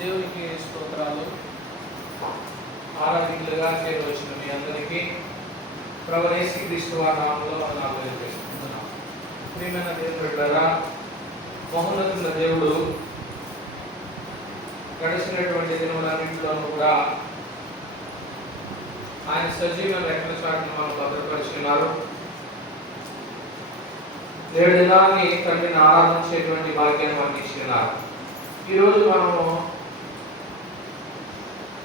దేవునికి స్తోత్రాలు. ఆరాధికులుగా చేరవచ్చిన మీ అందరికీ ప్రభువైన యేసుక్రీస్తు వారి నామములో వందనాలు తెలియజేస్తున్నాను. ప్రియమైన దేవుని బిడ్డలారా, మహోన్నతుడైన దేవుడు గడిచినటువంటి దినములన్నింటిలోనూ కూడా ఆయన సజీవమైన రెక్కల చాటును మనం భద్రపరుచుకున్నారు. నేడు దినాన్ని తండ్రిని ఆరాధించేటువంటి భాగ్యాన్ని మనకి ఇస్తున్నారు. ఈరోజు మనము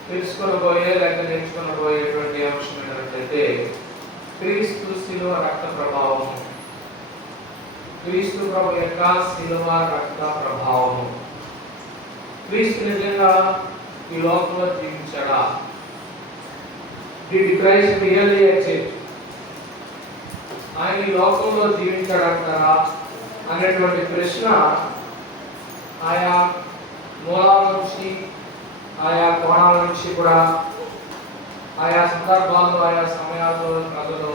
తెలుసుకొనబోయే లేక నేర్చుకొనబోయేటువంటి అంశం ఏంటంటే క్రీస్తు శిలువ రక్త ప్రభావము. క్రీస్తు ప్రభు యొక్క శిలువ రక్త ప్రభావము. క్రీస్తు నిజంగా ఈ లోకంలో జీవించాడా? Did Christ really exist? ఆయన ఈ లోకంలో జీవించాడంటారా అనేటువంటి ప్రశ్న ఆయా మూలాల నుంచి ఆయా కోణాల నుంచి కూడా ఆయా సందర్భాల్లో ఆయా సమయాల్లో ప్రజలు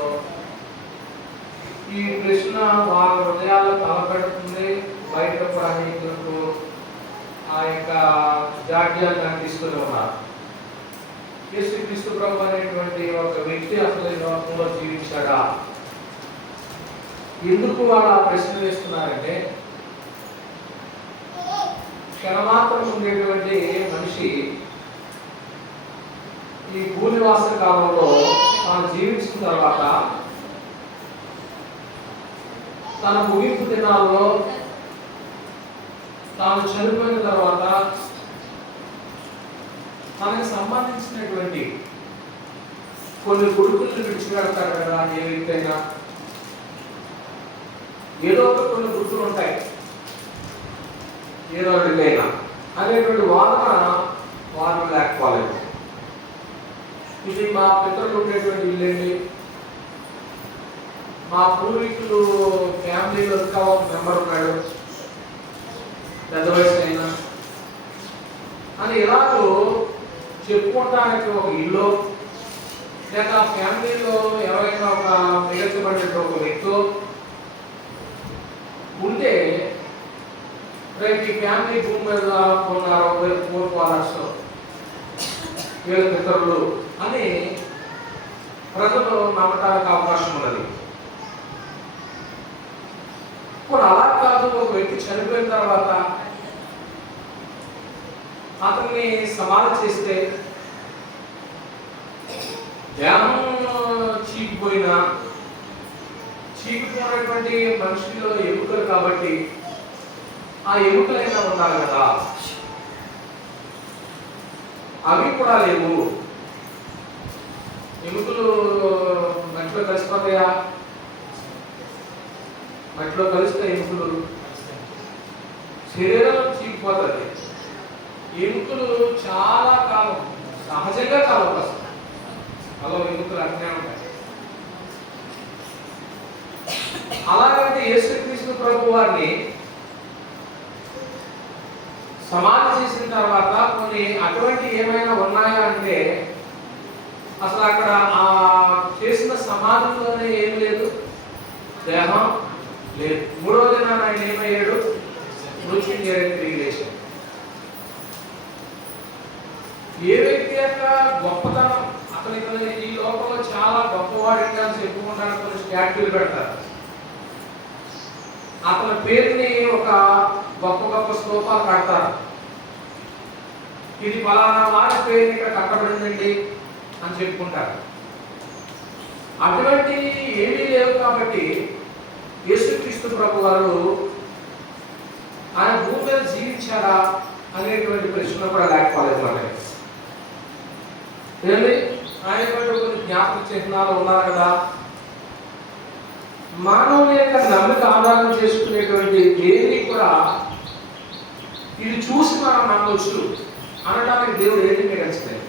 ఈ ప్రశ్న వాళ్ళ హృదయాల్లో తలపెడుతుంది. బయట కూడా అనేకులకు ఆ యొక్క జాడ్యాన్ని కనిపిస్తూనే ఉన్నారు. యేసుక్రీస్తు ప్రభు అనేటువంటి ఒక వ్యక్తి అసలు ఈ లోకంలో జీవించాడా? ఎందుకు వాళ్ళు ఆ ప్రశ్న వేస్తున్నారంటే, క్షణమాత్రం ఉండేటువంటి మనిషి ఈ భూనివాస కాలంలో తాను జీవించిన తర్వాత తన ముగింపు దినాల్లో తాను చనిపోయిన తర్వాత తనకు సంబంధించినటువంటి కొన్ని కొడుకులను విడిచిపెడతారు కదా. ఏ వ్యక్తి అయినా ఏదో ఒక కొన్ని గుర్తులు ఉంటాయి, ఏదో ఒకటికైనా అనేటువంటి వాదన వారు లేకపోలేదు. ఇది మా పితరులు ఉండేటువంటి ఇల్లండి, మా పూర్వీకులు ఫ్యామిలీలో ఇంకా ఒక మెంబర్ ఉన్నాడు, పెద్ద వయసు అయినా అని ఇలాగూ చెప్పుకోవడానికి ఒక ఇల్లు లేక ఫ్యామిలీలో ఎవరైనా ఒక మిగల్చబడినట్టు ఒక వ్యక్తి ఉంటే రేపు ఈ ఫ్యామిలీ భూమి మీద ఉన్నారు, కోరుకోవాల్సిన వీళ్ళ పితరులు అని ప్రజలు నమ్మటానికి అవకాశం ఉన్నది. ఇప్పుడు అలా కాదు, ఒక వ్యక్తి చనిపోయిన తర్వాత అతన్ని సమాధి చేస్తే దేహం చీకిపోయినటువంటి మనుషుల్లో ఎముకలు కాబట్టి ఆ ఎముకలైనా ఉండాలి కదా. అవి కూడా లేవు. ఎముకలు మట్టిలో కలిసిపోతాయా? మట్టిలో కలిస్తే ఎముకలు శరీరం చీకిపోతుంది. ఎముకలు చాలా కాలం సహజంగా కాలం వస్తాయి. అలా ఎముకలు అట్నే ఉంటాయి. అలాగంటే యేసుక్రీస్తు ప్రభు వారిని సమాధి చేసిన తర్వాత కొన్ని అటువంటి ఏమైనా ఉన్నాయా అంటే అసలు అక్కడ ఆ చేసిన సమాధిలోనే ఏం లేదు, దేహం లేదు. మూడవ దినాన ఆయన ఏమయ్యాడు? తిరిగి లేచాడు. ఏ వ్యక్తి యొక్క గొప్పతనం అతను ఈ లోకంలో చాలా గొప్పవాడిగా చెప్పుకుంటాడు. కొన్ని స్టాట్యూలు పెడతారు, అతని పేరుని ఒక గొప్ప గొప్ప స్తూపాలు కడతారు. ఇది ఫలానా వారి పేరుని ఇక్కడ కట్టబడిందండి అని చెప్పుకుంటారు. అటువంటి ఏమీ లేవు. కాబట్టి యేసుక్రీస్తు ప్రభు వారు ఆయన భూమి మీద జీవించారా అనేటువంటి ప్రశ్న కూడా లేకపోలేదు మనకి. ఏమండి, ఆయన కొన్ని జ్ఞాపక చిహ్నాలు ఉన్నారు కదా. మానవుని యొక్క నమ్మక ఆధారం చేసుకునేటువంటి దేన్ని కూడా ఇది చూసి మనం నమ్మవచ్చు అనడానికి దేవుడు ఏది మిగల్చలేదు.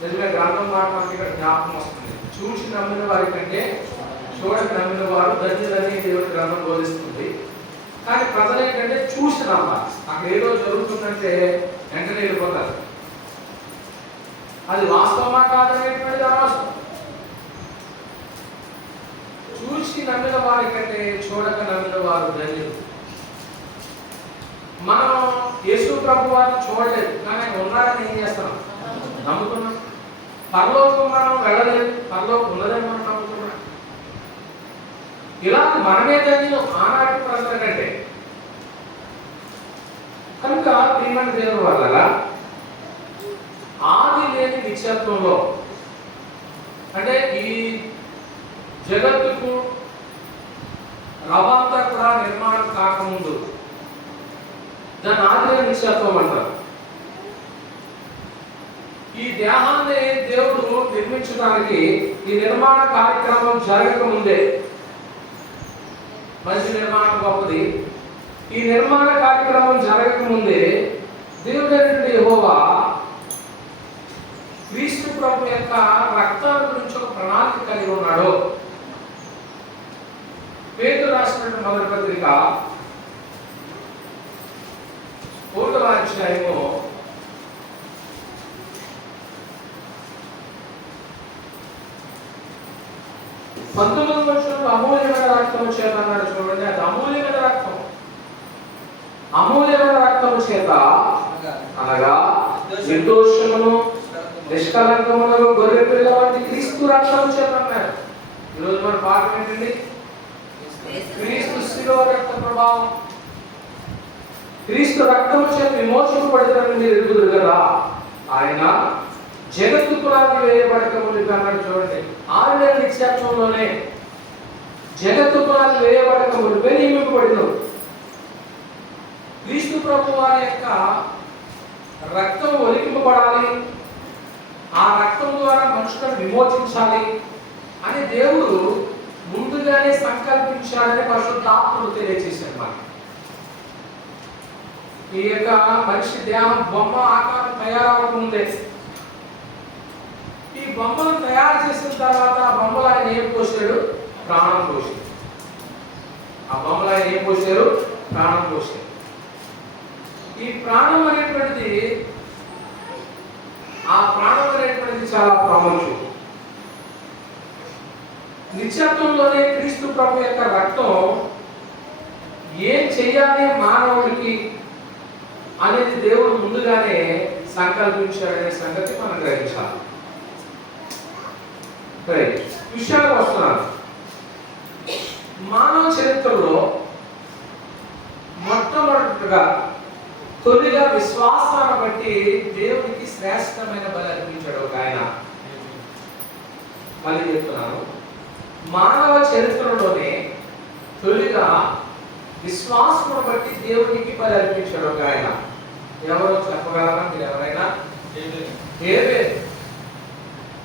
నిజమే గ్రంథం మాట మనకి ఇక్కడ జ్ఞాపకం వస్తుంది. చూసి నమ్మిన వారి కంటే చూడక నమ్మిన వారు ధన్యులని దేవుడి గ్రంథం బోధిస్తుంది. కానీ ప్రజలు ఏంటంటే చూసి నమ్మాలి. అక్కడ ఏదో జరుగుతుందంటే వెంటనే వెళ్ళిపోతారు. అది వాస్తవమా కాదనేటువంటిది అనవసరం. చూసి నమ్మిన వారి కంటే చూడక నమ్మిన వారు ధన్యులు. మనం యేసు ప్రభు వారిని చూడలేదు, కానీ ఆయన ఉన్నారని ఏం చేస్తున్నాం? నమ్ముతున్నాం. పరలోకం మనం వెళ్ళలేదు, పరలోకం ఉన్నదని మనం నమ్ముతున్నాం. ఇలా మనమే కానీ ఆనాటి ప్రజల కంటే కనుక ప్రియమైన దేవుని వల్ల ఆది లేని నిత్యత్వంలో, అంటే ఈ జగత్తుకు రవంతా కూడా నిర్మాణం కాకముందు దాని ఆది లేని నిత్యత్వం అంటారు. ఈ దేహాన్ని దేవుడు నిర్మించడానికి ఈ నిర్మాణ కార్యక్రమం జరగకముందే, మంచి నిర్మాణం గొప్పది, ఈ నిర్మాణ కార్యక్రమం జరగకముందే దేవుడు యెహోవా క్రీస్తు ప్రభు యొక్క రక్తాల గురించి ఒక ప్రణాళిక కలిగి ఉన్నాడు. పేతురు రాసినటువంటి మొదటి పత్రిక 1వ అధ్యాయము 19వ వచనంలో అమూల్యమైన రక్తము చేత అన్నాడు చూడండి. అది అమూల్యమైన రక్తం. అమూల్యమైన రక్తము చేత అనగా నిర్దోషమును నిష్కలంకమును గొర్రె పిల్ల వంటి క్రీస్తు రక్తము చేత అన్నాడు. ఈరోజు మన పాఠం ఏంటండి? క్రీస్తు శిలువ రక్త ప్రభావం. క్రీస్తు రక్తము చేత విమోచింపబడతారని మీరు ఎరుగుదురు కదా. ఆయన జగత్తు పునాది వేయబడక ముందు అన్నాడు చూడండి. ఆది నిత్యత్వంలోనే జగత్తు పునాది వేయబడక ముందు నియమింపబడిన క్రీస్తు ప్రభు వారి యొక్క రక్తం ఒలికింపబడాలి, ఆ రక్తం ద్వారా మనుషులను విమోచించాలి అని దేవుడు ముందుగానే సంకల్పించాడని పరిశుద్ధాత్ముడు తెలియజేశాడు. మనకి ఈ యొక్క మనిషి దేహం బొమ్మ ఆకారం తయారవకముందే, ఈ బొమ్మను తయారు చేసిన తర్వాత ఆ బొమ్మలు ఆయన ఏం పోసాడు? ప్రాణం పోసాడు. ఆ బొమ్మలు ఆయన ఏం పోసారు? ప్రాణం పోసాడు. ఈ ప్రాణం అనేటువంటిది, ఆ ప్రాణం అనేటువంటిది చాలా ప్రాముఖ్యం. నిత్యత్వంలోనే క్రీస్తు ప్రభు యొక్క రక్తం ఏం చెయ్యాలి మానవుడికి అనేది దేవుడు ముందుగానే సంకల్పించాడనే సంగతి మనం గ్రహించాలి. విషయాలకు వస్తున్నాను. మానవ చరిత్రలో మొట్టమొదటిగా తొలిగా విశ్వాసాన్ని బట్టి దేవుడికి శ్రేష్టమైన బలి అర్పించాడు ఒక ఆయన. మళ్ళీ చెప్తున్నాను, మానవ చరిత్రలోనే తొలిగా విశ్వాసమును బట్టి దేవునికి బలి అర్పించాడు ఒక ఆయన. ఎవరో చెప్పగలరా మీరు? ఎవరైనా?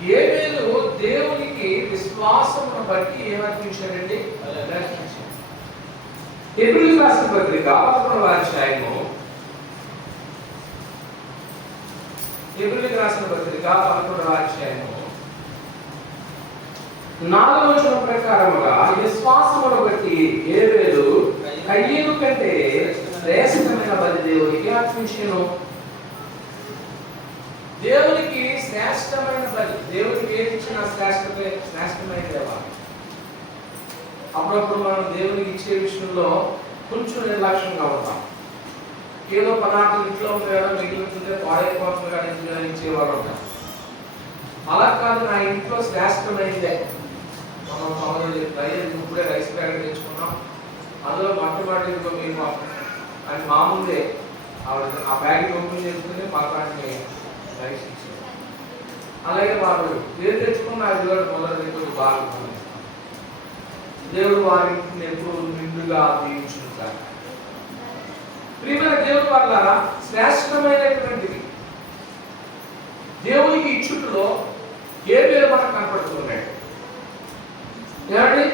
హేబెలు దేవునికి విశ్వాసమును బట్టి ఏమర్పించాడండి? హెబ్రీయులకు రాసిన పత్రిక 11వ అధ్యాయము, హెబ్రీయులకు రాసిన పత్రిక 11వ అధ్యాయము 4వ వచనం ప్రకారముగా విశ్వాసమును బట్టి హేబెలు కయీను కంటే శ్రేష్టమైన బలి దేవునికి అర్పించెను. దేవునికి శ్రేష్టమైన బలి, దేవునికి ఏది ఇచ్చినా శ్రేష్టమైన దేవాలి. అప్పుడప్పుడు మనం దేవునికి ఇచ్చే విషయంలో కొంచెం నిర్లక్ష్యంగా ఉంటాం. ఏదో పదార్థం ఇంట్లో ఉంది కదా, మిగిలింటుంటే పాడైపోతుంది కానీ ఇచ్చేవాడు ఉంటాం. అలా కాదు, నా ఇంట్లో శ్రేష్టమైనదే. మనం ఇప్పుడే రైస్ ప్యాకెట్ తెచ్చుకున్నాం, అందులో మొట్టమొదటి మేము అని మామూలుదే ఆవిడ ఆ ప్యాకెట్ ఓపెన్ చేసుకుని మాకు రైస్ ఇచ్చారు. అలాగే వారు ఏది తెచ్చుకున్న అది కూడా మొదటి బాగుంటుంది. దేవుడు వారిని ఎప్పుడు నిండుగా దీవించుకుంటారు. ప్రియమైన దేవుడు వల్ల శ్రేష్టమైనటువంటిది దేవునికి ఇచ్చుట్లో ఏ పేరు మనకు కనపడుతున్నాడు ఏమండి?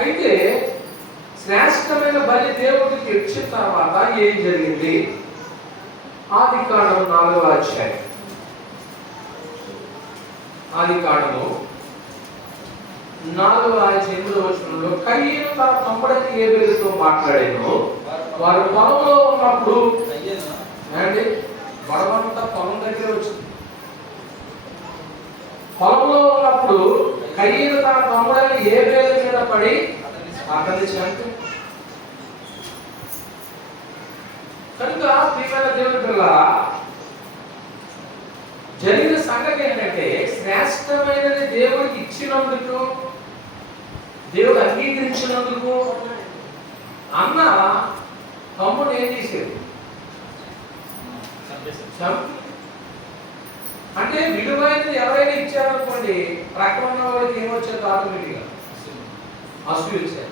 అయితే శ్రేష్టమైన బలి దేవుడికి ఇచ్చిన తర్వాత ఏం జరిగింది? ఆదికాండము 4వ అధ్యాయం, ఆదికాండము 4వ అధ్యాయం 8వ వచనంలో కయీను తన తమ్ముడైన హేబెలుతో మాట్లాడాను. వారు పొలంలో ఉన్నప్పుడు, ఏమండి గొడవంతా పొలం దగ్గర వచ్చింది. పొలంలో ఉన్నప్పుడు కయీను తన తమ్ముడైన హేబెలు మీద పడి అతన్ని చంపి ప్రియమైన దేవుని పిల్లలారా, జరిగిన సంగతి ఏంటంటే శ్రేష్టమైనది దేవుడికి ఇచ్చినందుకు, దేవుడు అంగీకరించినందుకు అన్న తమ్ముడు ఏం చేసేది? అంటే విలువైనది ఎవరైనా ఇచ్చారనుకోండి, ప్రక్కన ఉన్న వాళ్ళకి ఏమొచ్చేది? ఆటోమేటిక్గా అసూయ వచ్చేది.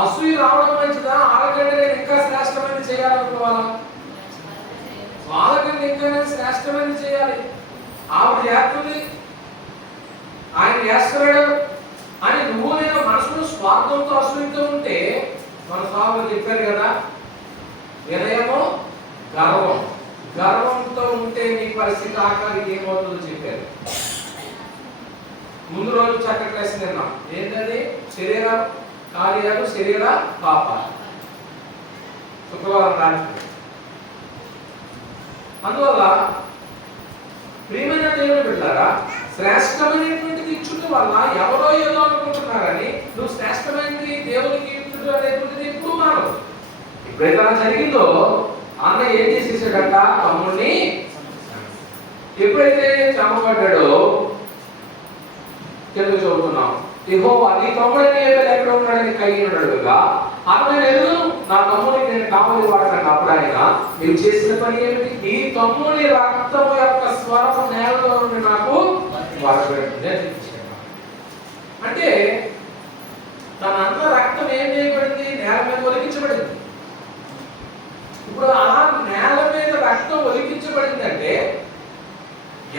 అసూయ రావడం మంచిదా? వాళ్ళకంటే నేను ఇంకా శ్రేష్టమైనది చేయాలనుకోవాలా? వాళ్ళకంటే ఇంకా నేను శ్రేష్టమైనది చేయాలి. ఆవిడ చేస్తుంది, ఆయన చేస్తున్నాడు అని నువ్వు నేను మనసులో స్వార్థంతో అసూయతో ఉంటే, మన సాగులో చెప్పారు కదా, వినయము గర్వం. గర్వంతో ఉంటే నీ పరిస్థితి ఆఖరికి ఏమవుతుందో చెప్పారు. ముందు రోజు చక్కటి క్లాస్ విన్నాం. ఏంటది? శరీర కార్యాలు, శరీర పాపాలు. శుక్రవారం రాత్రి. అందువల్ల ప్రియమైన దేవుని బిడ్డలారా, శ్రేష్టమైనటువంటిది ఇచ్చుట వల్ల ఎవరో ఏదో అనుకుంటున్నారని నువ్వు శ్రేష్టమైనది దేవునికి ఇచ్చుట అనేటువంటిది ఎప్పుడు మానవు. ఎప్పుడైతే అలా జరిగిందో అన్న ఏం చేసేసాడట? తమ్ముడిని ఎప్పుడైతే చంపబడ్డాడో, తెలుగు చదువుతున్నాం, యెహోవా నీ తమ్ముడిని ఎక్కడ ఉన్నాడని కయ్యనుడుగా అన్న నేను నా తమ్ముడికి నేను కావలి వాడతాను. అప్పుడు ఆయన మీరు చేసిన పని ఏమిటి? ఈ తమ్ముడి రక్తము యొక్క స్వరము నేలలో నుండి నాకు అంటే తన అన్న రక్తం ఏం చేయబడింది? నేల మీద ఒలికించబడింది. ఇప్పుడు అలా నేల మీద రక్తం ఒలికించబడిందంటే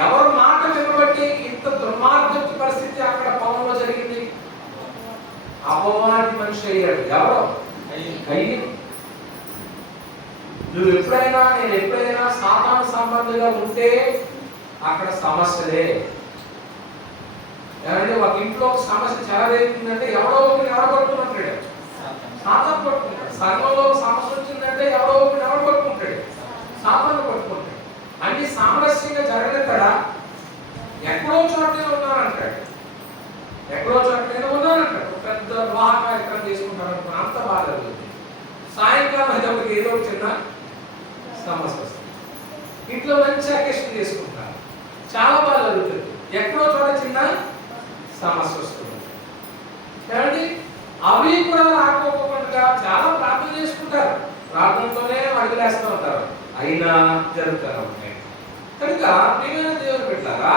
ఎవరు మాట వినబట్టి ఇంత దుర్మార్గపు పరిస్థితి అక్కడ పొలంలో జరిగింది? అపవాది మనిషి అయ్యాడు. ఎవరు? కయ్యను. నువ్వు ఎప్పుడైనా, నేను ఎప్పుడైనా సాతాను సంబంధిగా ఉంటే అక్కడ సమస్యలే. ఏమంటే ఒక ఇంట్లో సమస్య చెలరేగిందంటే ఎవరో ఒకరిని ఎవరు పట్టుకుంటాడు? సాతాను పట్టుకుంటాడు. సంఘంలో సమస్య వచ్చిందంటే ఎవరో ఒకరిని ఎవరు పట్టుకుంటాడు? సాతాను పట్టుకుంటాడు. అన్ని సామరస్యంగా జరగలేదా? ఎక్కడో చోట ఉన్నానంటాడు, ఎక్కడో చోట నేను ఉన్నానంటాడు. పెద్ద వివాహ కార్యక్రమం చేసుకుంటాను అనుకున్నా, అంత బాధ జరుగుతుంది. సాయంకాలం అయితే ఒకటి ఏదో చిన్న సమస్య వస్తుంది. ఇంట్లో మంచి అకేషన్ చేసుకుంటారు, చాలా బాగా జరుగుతుంది. ఎక్కడో చోట చిన్న సమస్య వస్తుంది. కాబట్టి అవి కూడా రాకపోకుండా చాలా ప్రార్థన చేసుకుంటారు, ప్రార్థనతోనే అడుగులేస్తూ ఉంటారు, అయినా జరుగుతూ ఉంటాయి. కనుక ప్రియమైన దేవుని బిడ్డలారా,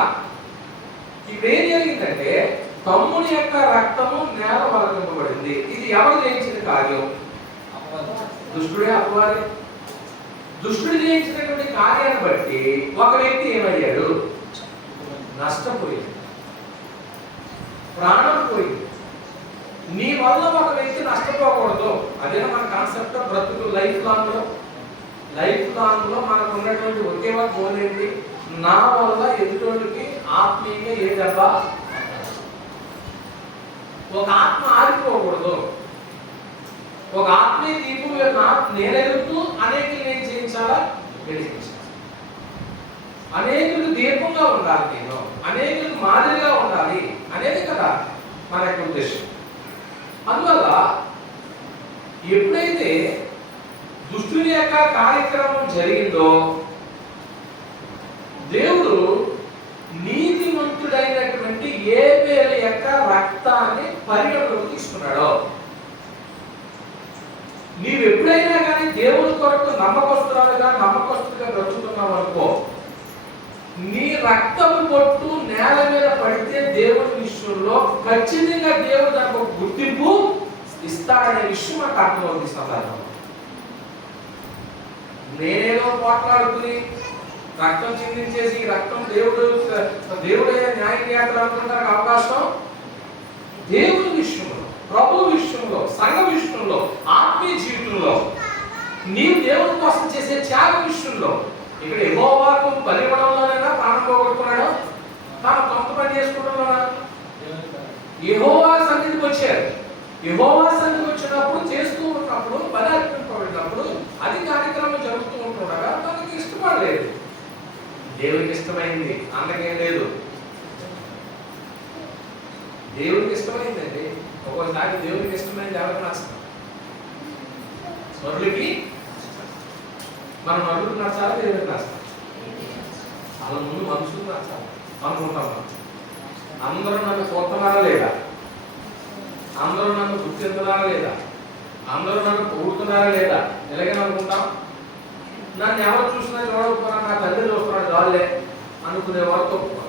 ఇప్పుడు ఏం జరిగిందంటే తమ్ముని యొక్క రక్తము నేల వలకింపబడింది. ఇది ఎవరు చేయించిన కార్యం? దుష్టుడే, అపవాది. దుష్టుడు చేయించినటువంటి కార్యాన్ని బట్టి ఒక వ్యక్తి ఏమయ్యాడు? నష్టపోయింది, ప్రాణం పోయింది. నీ వల్ల ఒక వ్యక్తి నష్టపోకూడదు. అదే మన కాన్సెప్ట్. బ్రతుకు లైఫ్ లాంగ్ లో మనకు ఉన్నటువంటి ఒకే ఒక గోల్ ఏంటి? నా వల్ల ఎదుటోడికి ఆత్మీయంగా ఏ దెబ్బ, ఒక ఆత్మ ఆరిపోకూడదు. ఒక ఆత్మీయ దీపం నేను ఎదుగుతూ అనేకులు నేను చేయించాలా? వెలిగించాలి. అనేకులకు దీపంగా ఉండాలి, నేను అనేకులకు మాదిరిగా ఉండాలి అనేది కదా మన యొక్క ఉద్దేశం. అందువల్ల ఎప్పుడైతే దుష్టుని యొక్క కార్యక్రమం జరిగిందో, దేవుడు నీతిమంతుడైనటువంటి ఏబేలు యొక్క రక్తాన్ని పరిగణలోకి తీసుకున్నాడో, నీవు ఎప్పుడైనా కానీ దేవుని కొరకు నమ్మకస్తుగా బ్రతుకుతున్నావు అనుకో, నీ రక్తము పొట్టు నేల మీద పడితే దేవుని విషయంలో ఖచ్చితంగా దేవుడు దానికి ఒక గుర్తింపు ఇస్తాడనే విషయం నాకు అర్థమవుతుంది. సందర్భం నేనేదో పోట్లాడుకుని రక్తం చిందించేసి రక్తం దేవుడే న్యాయయాత్ర అనుకుంటానికి అవకాశం దేవుని విషయంలో, ప్రభు విషయంలో, సంఘ విషయంలో, ఆత్మీయ జీవితంలో, నీవు దేవుని కోసం చేసే త్యాగ విషయంలో. ఇక్కడ యెహోవాకు బలివ్వడంలోనైనా ప్రాణం పోగొట్టుకున్నాడు, తాను సొంత పని చేసుకోవడంలోనా? యెహోవా సన్నిధికి వచ్చారు. యెహోవా సన్నిధికి వచ్చినప్పుడు, చేస్తూ ఉన్నప్పుడు, బలి అర్పింపబడినప్పుడు అది కార్యక్రమం జరుగుతూ ఉంటుండగా తనకి ఇష్టపడలేదు. దేవునికి ఇష్టమైంది, అందుకేం లేదు. దేవునికి ఇష్టమైందండి. ఒక్కోసారి దేవునికి ఇష్టమైంది ఎవరికి నష్టం? స్వరులకి మనం నలుగురు నచ్చాలా, దేవుడికి నచ్చాలి? వాళ్ళ ముందు మనుషులు నచ్చాలి అనుకుంటాం. అందరూ నన్ను చూస్తున్నారా లేదా, అందరూ నన్ను గుర్తించున్నారా లేదా, అందరూ నన్ను పొగుడుతున్నారా లేదా, ఎలాగైనా అనుకుంటాం. నన్ను ఎవరు చూసినా చూడకపోయినా నా తండ్రి చూస్తున్నాడు వాళ్ళే అనుకునేవారు తప్పు.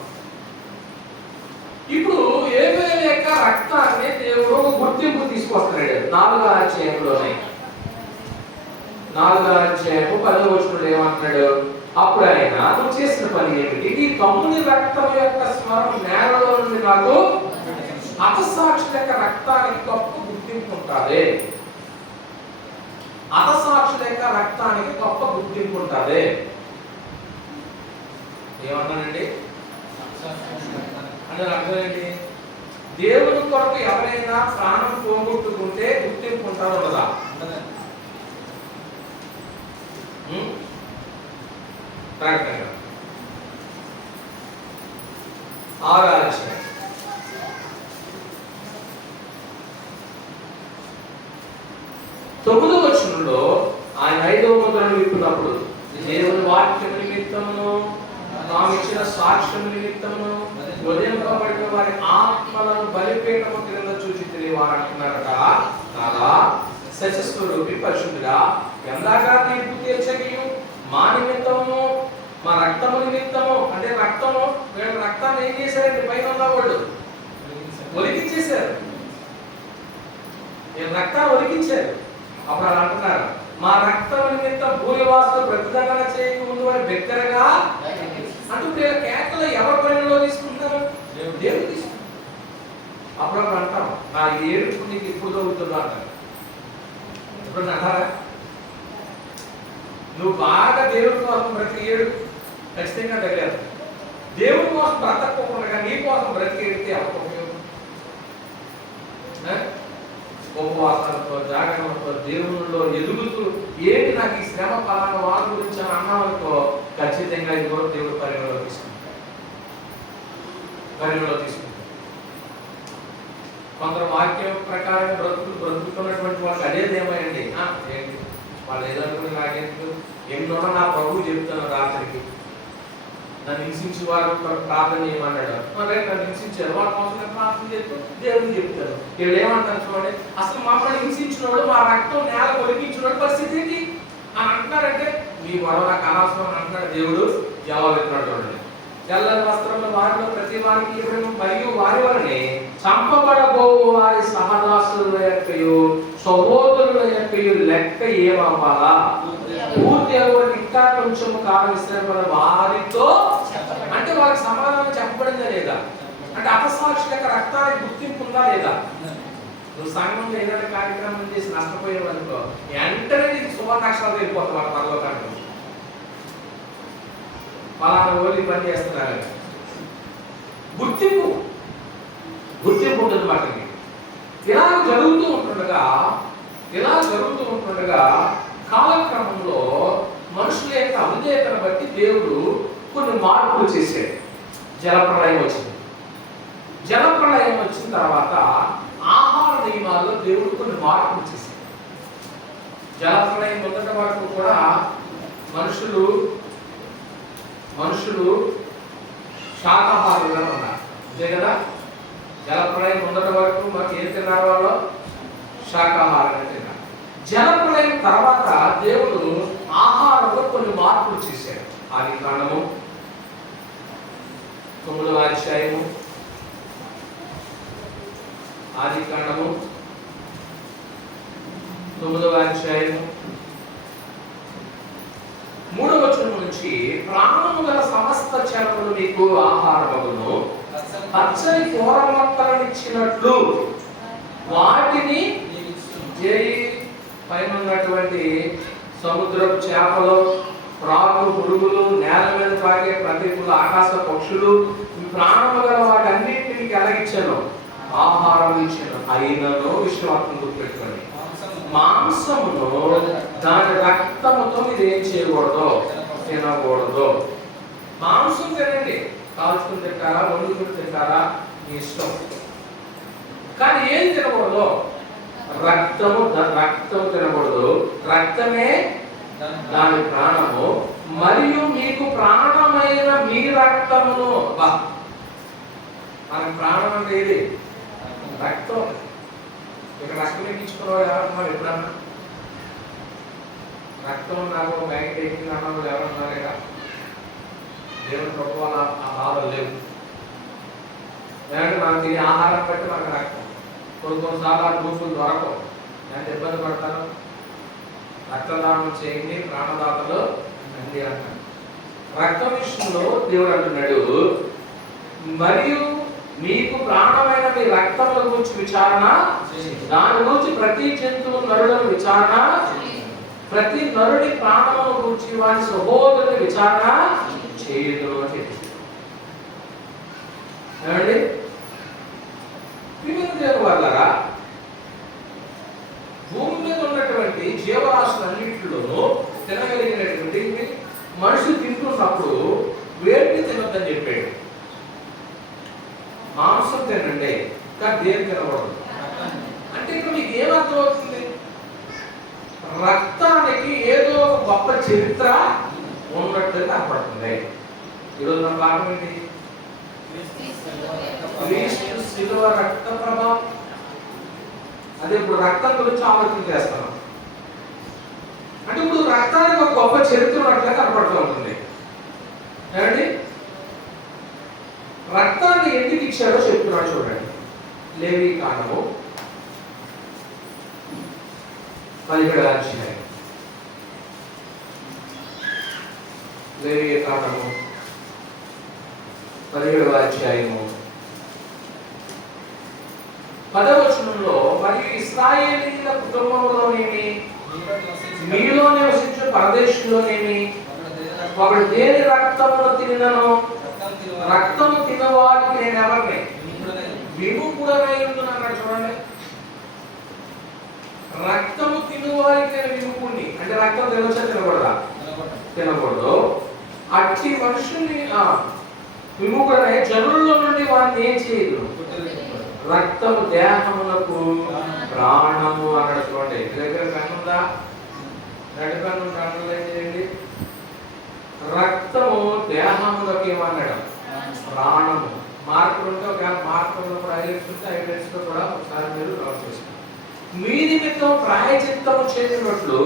ఇప్పుడు ఏబేలు యొక్క రక్తాన్ని దేవుడు గుర్తింపు తీసుకొస్తున్నాడు 4వ అధ్యాయంలోనే. 4వ అధ్యాయము 10వ వచనంలో ఏమంటున్నాడు? అప్పుడు ఆయన, నువ్వు చేసిన పని ఏమిటి? ఈ తమ్ముని రక్తం యొక్క స్మరణ నేలలో నుండి నాకు హతసాక్షుల యొక్క రక్తానికి గొప్ప గుర్తింపు ఉంటుంది. హతసాక్షుల యొక్క రక్తానికి గొప్ప గుర్తింపు ఉంటుంది. ఏమన్నానండి అంటే అర్థం ఏంటి? దేవుని కొరకు ఎవరైనా ప్రాణం పోగొట్టుకుంటే గుర్తింపు ఉంటారో కదా? ప్రకటన 6వ అధ్యాయం 9వ వచనంలో ఆయన 5వ ముద్రను విప్పినప్పుడు, దేవుని వాక్యం నిమిత్తమును తామిచ్చిన సాక్ష్యం నిమిత్తమును ఉదయింపబడిన వారి ఆత్మలను బలిపీఠము క్రింద చూచి తెలియవారు అంటున్నారట. కాగా సత్యస్వరూపి పరిశుద్ధుడా, ఎందాక తీర్పు తీర్చగియు మా నిమిత్తము మా రక్తము నిమిత్తము, అంటే రక్తము, వీళ్ళ రక్తాన్ని ఏం చేశారండి? పైన ఉన్న వాళ్ళు ఒలికించేశారు, వీళ్ళ రక్తాన్ని ఒలికించారు. అప్పుడు అలా అంటున్నారు, మా రక్తం నిమిత్తం భూనివాసులు ప్రతిదండన చేయకముందు అని బిగ్గరగా అంటూ వీళ్ళ కేకలు ఎవరి పనిలో తీసుకుంటున్నారు? దేవుడు తీసుకుంటారు. అప్పుడు అంటాం, నా ఏడుపు నీకు ఇప్పుడు తగ్గుతుందా అంటారు. ఇప్పుడు అంటారా? నువ్వు బాగా దేవుడి కోసం బ్రతికి ఏడు ఖచ్చితంగా తగలేదు. దేవుడి కోసం బ్రతకపోకుండా నీ కోసం బ్రతికి ఏడితే ఎవరికి ఉపయోగం? ఉపవాసాలతో, జాగరణతో, దేవుళ్ళలో ఎదుగుతూ ఏంటి నాకు ఈ శ్రమ పలానా వాళ్ళ గురించి అని అన్నామనుకో, ఖచ్చితంగా ఇది కూడా దేవుడు పరిగణలో తీసుకుంటారు. కొందరు వాక్యం ప్రకారం బ్రతుకుతున్నటువంటి వాళ్ళకి అదేదేమయండి ఏంటి వాళ్ళు ఏదనుకుని నాకెందుకు, ఎన్నో నా ప్రభువు చెప్తాను రాత్రికి నన్ను హింసించి వారు ప్రార్థన చేయమన్నాడు. నన్ను హింసించారు, వాళ్ళ కోసం ప్రార్థన చేస్తూ దేవుడిని చెప్తారు. వీళ్ళు ఏమంటారు చూడండి, అసలు మమ్మల్ని హింసించినోడు, మా రక్తం నేల కొలికించినోడు పరిస్థితి ఏంటి అని అంటున్నారంటే, మీ గొడవ నాకు అనవసరం అని అంటున్నాడు. దేవుడు జవాబు ఎత్తున్నాడు చూడండి. తెల్లని వస్త్రంలో వారిలో ప్రతి వారికి ఇవ్వడం మరియు వారి వలనే చంపబడబో వారి సహదాసుల యొక్కయు సహోదరుల యొక్కయు లెక్క ఏమవ్వాలా? పూర్తి ఇంకా కొంచెం కాలం విశ్రమ వారితో, అంటే వాళ్ళకి సమాధానం చెప్పబడిందా లేదా? అంటే అపసాక్షి యొక్క రక్తానికి గుర్తింపు ఉందా లేదా? నువ్వు సంఘంలో ఏదైనా కార్యక్రమం చేసి నష్టపోయేవు అనుకో, వెంటనే నీకు సువర్ణాక్షరాలు వెళ్ళిపోతావు వాళ్ళ పరలోకానికి. పలానా వాళ్ళు పని చేస్తున్నారు, గుర్తింపు ఉంటుంది వాటికి. ఇలా జరుగుతూ ఉంటుండగా కాలక్రమంలో మనుషుల యొక్క అవిధేయతను బట్టి దేవుడు కొన్ని మార్పులు చేశాడు. జలప్రళయం వచ్చిన తర్వాత ఆహార నియమాల్లో దేవుడు కొన్ని మార్పులు చేశాడు. జలప్రళయం మొదటి వరకు కూడా మనుషులు శాకాహారులుగా ఉన్నారు, అంతే కదా? జలప్రళయం మొదటి వరకు మనకి ఏం తిన్నారు? వాళ్ళు శాకాహారంగా తిన్నారు. జలప్రళయం తర్వాత దేవుడు ఆహారంలో కొన్ని మార్పులు చేశాడు. ఆదికాండము 9వ అధ్యాయము, ఆదికాండము 9వ అధ్యాయము 3వ వచనం నుంచి, ప్రాణము గల సమస్త చరములు మీకు ఆహారమును పచ్చని కూర మొక్కలను ఇచ్చినట్లు వాటిని పైన ఉన్నటువంటి సముద్రపు చేపలు, ప్రాకు, పురుగులు, నేల మీద పాకే ప్రతికూల ఆకాశ పక్షులు, ప్రాణము గల వాటన్నింటినీ కలిగించాను, ఆహారం ఇచ్చాను. అయినను విశ్వాసం గుర్తుపెట్టుకోండి, మాంసమును దాని రక్తముతో మీరు ఏం చేయకూడదు, తినకూడదు. మాంసం తినండి, కాల్చుకుని తింటారా, వండుకుని తింటారా, మీ ఇష్టం. కానీ ఏం తినకూడదు? రక్తము తినకూడదు. రక్తమే దాని ప్రాణము, మరియు మీకు ప్రాణమైన మీ రక్తమును. మనకు ప్రాణం అంటే ఏది? రక్తం. ఇక్కడ రక్తం ఎక్కించుకోవాలి ఎప్పుడన్నా? రక్తం నాకు బ్యాంక్ ఎక్కింది అన్న వాళ్ళు ఎవరన్నారేగా? దేవుని ప్రభు వాళ్ళ ఆ బాధలు లేవు. లేదంటే మనం తినే ఆహారం బట్టి మనకు రక్తం. కొన్నిసార్లు ఆ గ్రూపులు దొరకవు, ఎంత ఇబ్బంది పడతారు. రక్తదానం చేయండి, ప్రాణదాతలు అండి అంటారు. రక్తం విషయంలో దేవుడు అంటున్నాడు, మరియు మీకు ప్రాణమైన మీ రక్తముల గురించి విచారణ, దాని గురించి ప్రతి జంతువు నరులను విచారణ, ప్రతి నరుడి ప్రాణముల గురించి వారి సహోదరుని విచారణ చేయదు అని చెప్పి. ఏమండి దేవుని వాళ్ళరా, భూమి మీద ఉన్నటువంటి జీవరాశులన్నింటిలోనూ తినగలిగినటువంటి మనుషులు తింటున్నప్పుడు వేడిని తినొద్దని చెప్పాడు. మాంసం తినండి, కానీ దేని తినకూడదు అంటే ఇక్కడ మీకు ఏమర్థం అవుతుంది? రక్తానికి ఏదో ఒక గొప్ప చరిత్ర ఉన్నట్టు కనపడుతుంది. ఈరోజు మన భాగం ఏంటి? క్రీస్తు శిలువ రక్త ప్రభావం. అదే ఇప్పుడు రక్తం గురించి ఆలోచన చేస్తాను అంటే ఇప్పుడు రక్తానికి ఒక గొప్ప చరిత్ర ఉన్నట్లుగా కనపడుతూ ఉంటుంది. ఏమండి రక్తాన్ని ఎందుకు ఇచ్చారో చెప్తున్నాడు చూడండి. లేవి కాండము 17వ అధ్యాయం. లేవి కాండము 17వ అధ్యాయము 10వ వచనంలో, మరియు ఇశ్రాయేలీయుల కుటుంబంలోనేమి మీలో నివసించే పరదేశంలోనేమి ఒకడు దేని రక్తమును తినను, రక్తము తినవాడికి నేను ఎవరిని విముఖుడనై ఉంటున్నాను. చూడండి, రక్తము తినవాడికి నేను విముఖుడిని అంటే రక్తం తినవచ్చా తినకూడదా? తినకూడదు. అట్టి మనుషుల్ని విముఖుడనై జనుల్లో నుండి వారిని ఏం చేయదు. రక్తము దేహమునకు ప్రాణము అన్నాడు. చూడండి, ఇంటి దగ్గర కన్నుందా? రెండు కన్ను కన్నులు ఏం చేయండి. రక్తము దేహములకు ఏమన్నాడు? ప్రాణము. మార్పులు ఉంటే ఒకవేళ మార్పులు ఉన్నప్పుడు ఐలెట్స్ ఉంటే ఐలెట్స్ తో కూడా ఒకసారి మీరు డ్రాప్ చేసుకోండి. మీ నిమిత్తం ప్రాయచిత్తము చేసినట్లు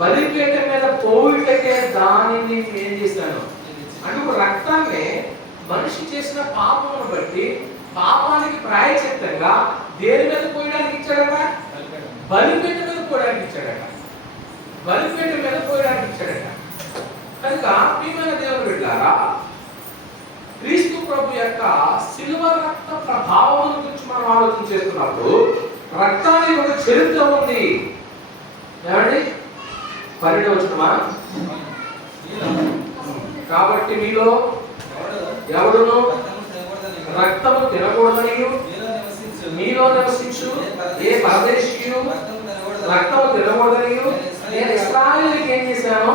బలిపీఠ మీద పోయిటకే దానిని ఏం చేశాను అంటే ఒక రక్తాన్ని మనిషి చేసిన పాపమును బట్టి పాపానికి ప్రాయచిత్తంగా దేని మీద పోయడానికి ఇచ్చాడట? బలిపీఠ మీద పోయడానికి ఇచ్చాడట. బలిపీఠ మీద పోయడానికి ఇచ్చాడట. కనుక ప్రియమైన దేవుని బిడ్డలారా, క్రీస్తు ప్రభు యొక్క శిలువ రక్త ప్రభావం గురించి మనం ఆలోచన చేస్తున్నప్పుడు రక్తానికి ఒక చరిత్ర ఉంది. ఏమండి 12వ వచనమా? కాబట్టి మీలో ఎవడును రక్తము తినకూడదని మీలో నివసించు ఏ పరదేశీయు రక్తము తినకూడదని నేను ఇశ్రాయేలుకి ఏం చేశాను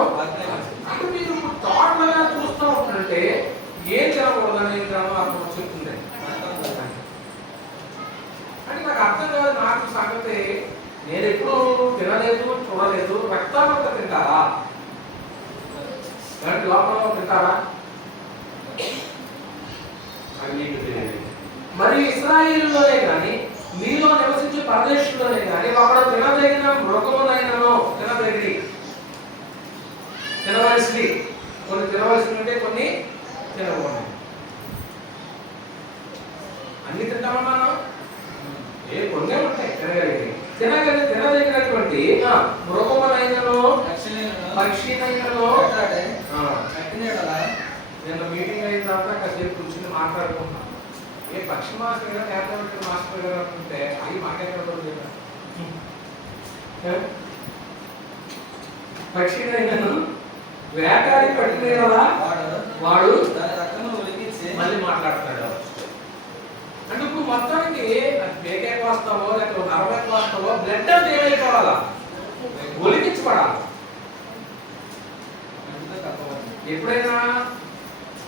అంటే మీరు ఇప్పుడు తోటలుగా చూస్తూ ఉంటుంటే ఏం తినకూడదని అర్థం చెప్తుంది అంటే నాకు అర్థం కాదు. నాకు సంగతి నేను ఎప్పుడు తినలేదు, చూడలేదు. రక్తాన్ని తింటారా? దాంట్లో లోపల తింటారా? అది మీకు తెలియదు. మరి ఇశ్రాయేలులోనే కానీ మీలో నివసించే ప్రదేశంలోనే కానీ అక్కడ తినదగిన మృగమునైనను తినవలసి కొన్ని తినవలసి ఉంటే కొన్ని తినకూడదు. అన్ని తింటామన్నా ఏ కొన్ని ఉంటాయి తినదగినటువంటి మృగమునైనను పక్షినైనను. నేను మీటింగ్ అయిన తర్వాత కాసేపు కూర్చుని మాట్లాడుకుంటున్నాను. ఏ పక్షి మాస్టర్ గారు లేకపోతే మాస్టర్ గారు అనుకుంటే అవి మాట్లాడకూడదు. పక్షినైనను వేటాడి పట్టిన కదా వాడు మళ్ళీ మాట్లాడతాడు. అంటే ఇప్పుడు మొత్తానికి బేకేకి వస్తావో లేకపోతే 40కి వస్తావో బ్లడ్ అంటే ఏమైపోవాలా? ఒలికించబడాలి. ఎప్పుడైనా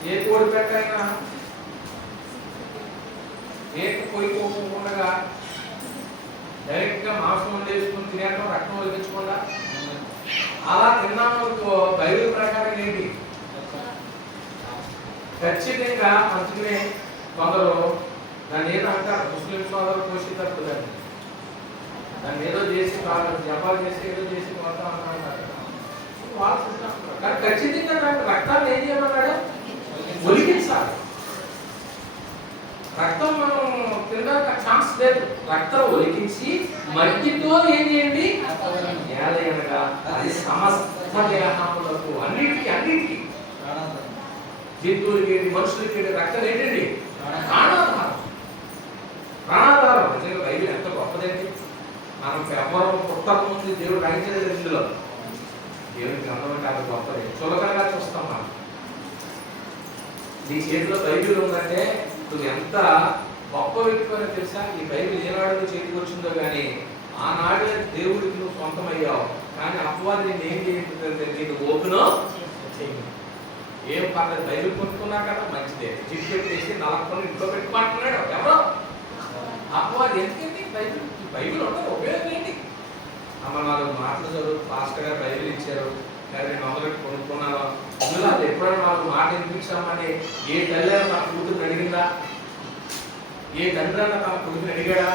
ఏ కోడి పెట్టైనా పోయిపోకుండా డైరెక్ట్ గా మాంసం వండేసుకుని తినేయడం, రక్తం ఒలికించకుండా అలా తిన్నామనుకో బైబిల్ ప్రకారం ఏంటి? ఖచ్చితంగా అందుకనే కొందరు దాన్ని ఏదో అంటారు, ముస్లిం సోదరు పోషితప్పుడు దాన్ని ఏదో చేసి జపాలు చేసి ఏదో చేసి మొత్తం అన్నారు. వాళ్ళు సిద్ధాంతం కానీ ఖచ్చితంగా నాకు రక్తాన్ని ఏం చేయమన్నాడు? ఒలికించాలి. రక్తం మనం తినడానికి ఛాన్స్ లేదు. రక్తం ఒలికించి మట్టితో ఏం చేయండి? ఏలయనగా అది సమస్త దేహములకు అన్నిటికీ జంతువులకి మనుషులకి రక్తం ఏంటండి? ప్రాణాధారం. నిజంగా బైబిల్ ఎంత గొప్పదండి. మనం ఎవరు పుట్టక ముందు దేవుడు రాయించలేదు. ఇందులో దేవుని గ్రంథం అంటే అది గొప్పది. చులకనగా చూస్తాం మనం. నీ చేతిలో బైబిల్ ఉందంటే నువ్వు ఎంత గొప్ప వ్యక్తిని తెలుసా? ఈ బైబిల్ ఏనాడు చేతికి వచ్చిందో కానీ ఆనాడే దేవుడికి నువ్వు సొంతమయ్యావు. కానీ అపవాది నేను ఏం చేయండి? నీకు ఓపెనో ఏం పర్లేదు, బైబిల్ కొనుక్కున్నా కదా మంచిదే. జిప్ పెట్టేసి నలకొని ఇంట్లో పెట్టుకుంటున్నాడు ఎవరో అపవాది. ఎందుకండి బైబిల్ ఉండదు, ఉపయోగం ఏంటి? అమ్మ 4 మాటలు చదువు, పాస్టర్ గారు బైబిల్ ఇచ్చారు కానీ నేను మొదలెట్టి కొనుక్కున్నాను. ఇందులో అది ఎప్పుడైనా 4 మాటలు వినిపించామని ఏ తల్లి అయినా తన కూతురుని అడిగిందా? ఏ తండ్రి అయినా తన కొడుకుని అడిగాడా?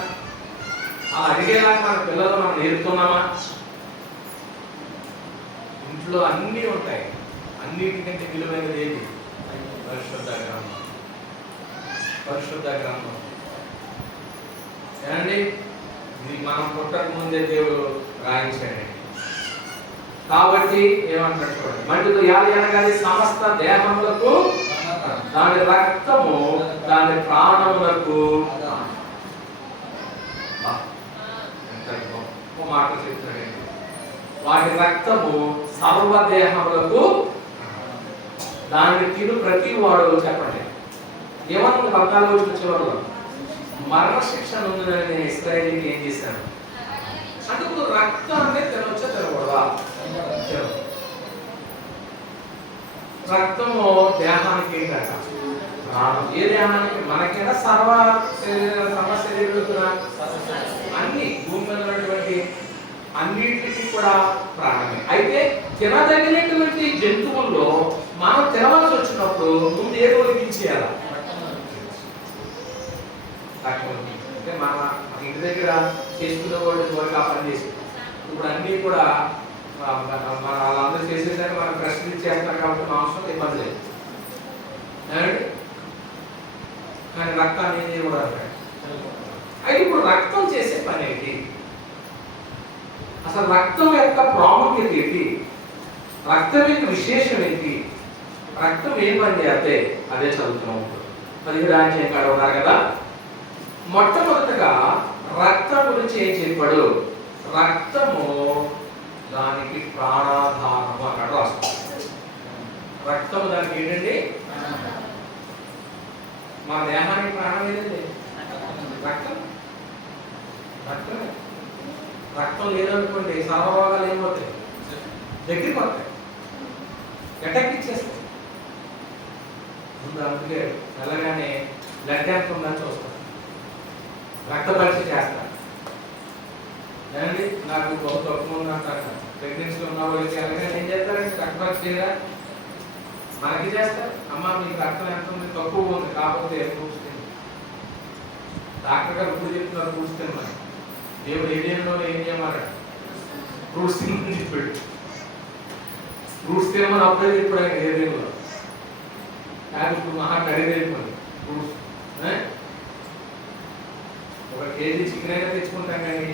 అలా అడిగేలాగా మన పిల్లలు మనం నేర్పుతున్నామా? ఇంట్లో అన్నీ ఉంటాయి. అన్నిటికంటే విలువైనది ఏంటి? పరిశుద్ధ గ్రంథం. పరిశుద్ధ గ్రంథం ఏమండి? ఇది మనం పుట్టక ముందే దేవుడు రాయించాడు. కాబట్టి ఏమంటాడు చూడండి, మట్టితో ఏలయనగానే సమస్త దేహములకు దాని రక్తము దాని ప్రాణములకు మాట చెప్తాడండి. వాటి రక్తము సర్వదేహములకు దాన్ని తిను ప్రతి వాడు చెప్పండి. ఏమన్నా 14 వచ్చిన చివరిలో మరణ శిక్ష ఉందని నేను ఇశ్రాయేలీకి ఏం చేశాను అంటే ఇప్పుడు రక్తం అనేది తినవచ్చా తినకూడదా? రక్తము దేహానికి ఏంటంట? ప్రాణం. ఏ దేహానికి? మనకైనా సర్వ శరీర అన్ని భూమి మీద ఉన్నటువంటి అన్నిటికీ కూడా ప్రాణమే. అయితే తినదగినటువంటి జంతువుల్లో మనం తినవలసి వచ్చినప్పుడు ముందు ఏదో ఒలికించేయాల. అంటే మన ఇంటి దగ్గర చేసుకునే వాళ్ళు వరకు ఆ పని చేసి ఇప్పుడు అన్నీ కూడా మన వాళ్ళందరూ చేసేసరికి మనం ప్రశ్న ఇచ్చేస్తారు కాబట్టి మాంసం ఇబ్బంది లేదు. కానీ రక్తాన్ని ఏం చేయకూడదు. అయితే ఇప్పుడు రక్తం చేసే పని ఏంటి? అసలు రక్తం యొక్క ప్రాముఖ్యత ఏంటి? రక్తం యొక్క విశేషం ఏంటి? రక్తం ఏం పని చేస్తే అదే చదువుతున్నాం. 17వ అధ్యాయం కాడ ఉన్నారు కదా. మొట్టమొదటగా రక్తం గురించి ఏం చెప్పాడు? రక్తము దానికి ప్రాణాధారము అక్కడ రాస్తుంది. రక్తము దానికి ఏంటండి? మన దేహానికి ప్రాణం ఏదండి? రక్తం. రక్తమే. రక్తం లేదనుకోండి సర్వరోగాలు ఏమవుతాయి? దగ్గరికి వస్తాయి, అటాక్ ఇచ్చేస్తాయి. ముందు అందుకే వెళ్ళగానే బ్లడ్ క్యాన్సర్ ఉందని చూస్తాం, రక్త పరీక్ష చేస్తారు. ఏమండి నాకు తక్కువ ఉందంటారు. ప్రెగ్నెన్సీలో ఉన్న వాళ్ళకి వెళ్ళగానే ఏం చేస్తారంటే రక్త పరీక్ష చేయరా? మనకి చేస్తారు. అమ్మ మీకు రక్తం ఎంత ఉంది? తక్కువ ఉంది, కాకపోతే ఫ్రూట్స్ తింది. డాక్టర్ గారు ఇప్పుడు చెప్తున్నారు ఫ్రూట్స్ తినమని. దేవుడు ఏదేలో ఏం చేయమన్నాడు? ఫ్రూట్స్ తినమని చెప్పాడు. ఫ్రూట్స్ తినమని అప్పుడే చెప్పాడు ఆయన ఏదేలో. కానీ ఇప్పుడు మహా ఖరీదైపోయింది ఫ్రూట్స్. 1 కేజీ చికెన్ అయినా తెచ్చుకుంటాం కానీ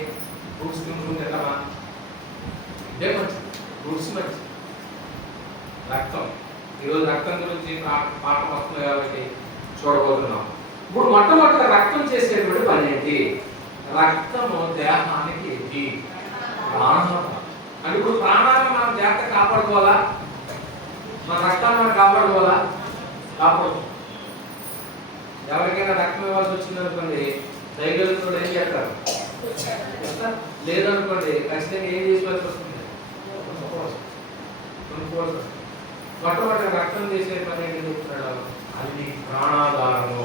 ఫ్రూట్స్ తింటుంది ఎట్లమా? ఇదే మంచిది, ఫ్రూట్స్ మంచిది. రక్తం ఈరోజు రక్తం గురించి పాఠం వస్తుంది కాబట్టి చూడబోతున్నాం. ఇప్పుడు మొట్టమొదటి రక్తం చేసేటువంటి పని ఏంటి? రక్తము దేహానికి ఏంటి? ప్రాణం. అంటే ఇప్పుడు ప్రాణాన్ని మనం జాగ్రత్త కాపాడుకోవాలా? మన రక్తాన్ని మనం కాపాడుకోవాలా? కాపాడు. ఎవరికైనా రక్తం ఇవ్వాల్సి వచ్చిందనుకోండి దైవజనుడు ఏం చేస్తారు? లేదనుకోండి ఖచ్చితంగా ఏం చేసుకోవాల్సి వస్తుంది? మొట్టమొదటి రక్తం చేసే పని ఏంటి చెప్తున్నాడు? అది ప్రాణాధారము.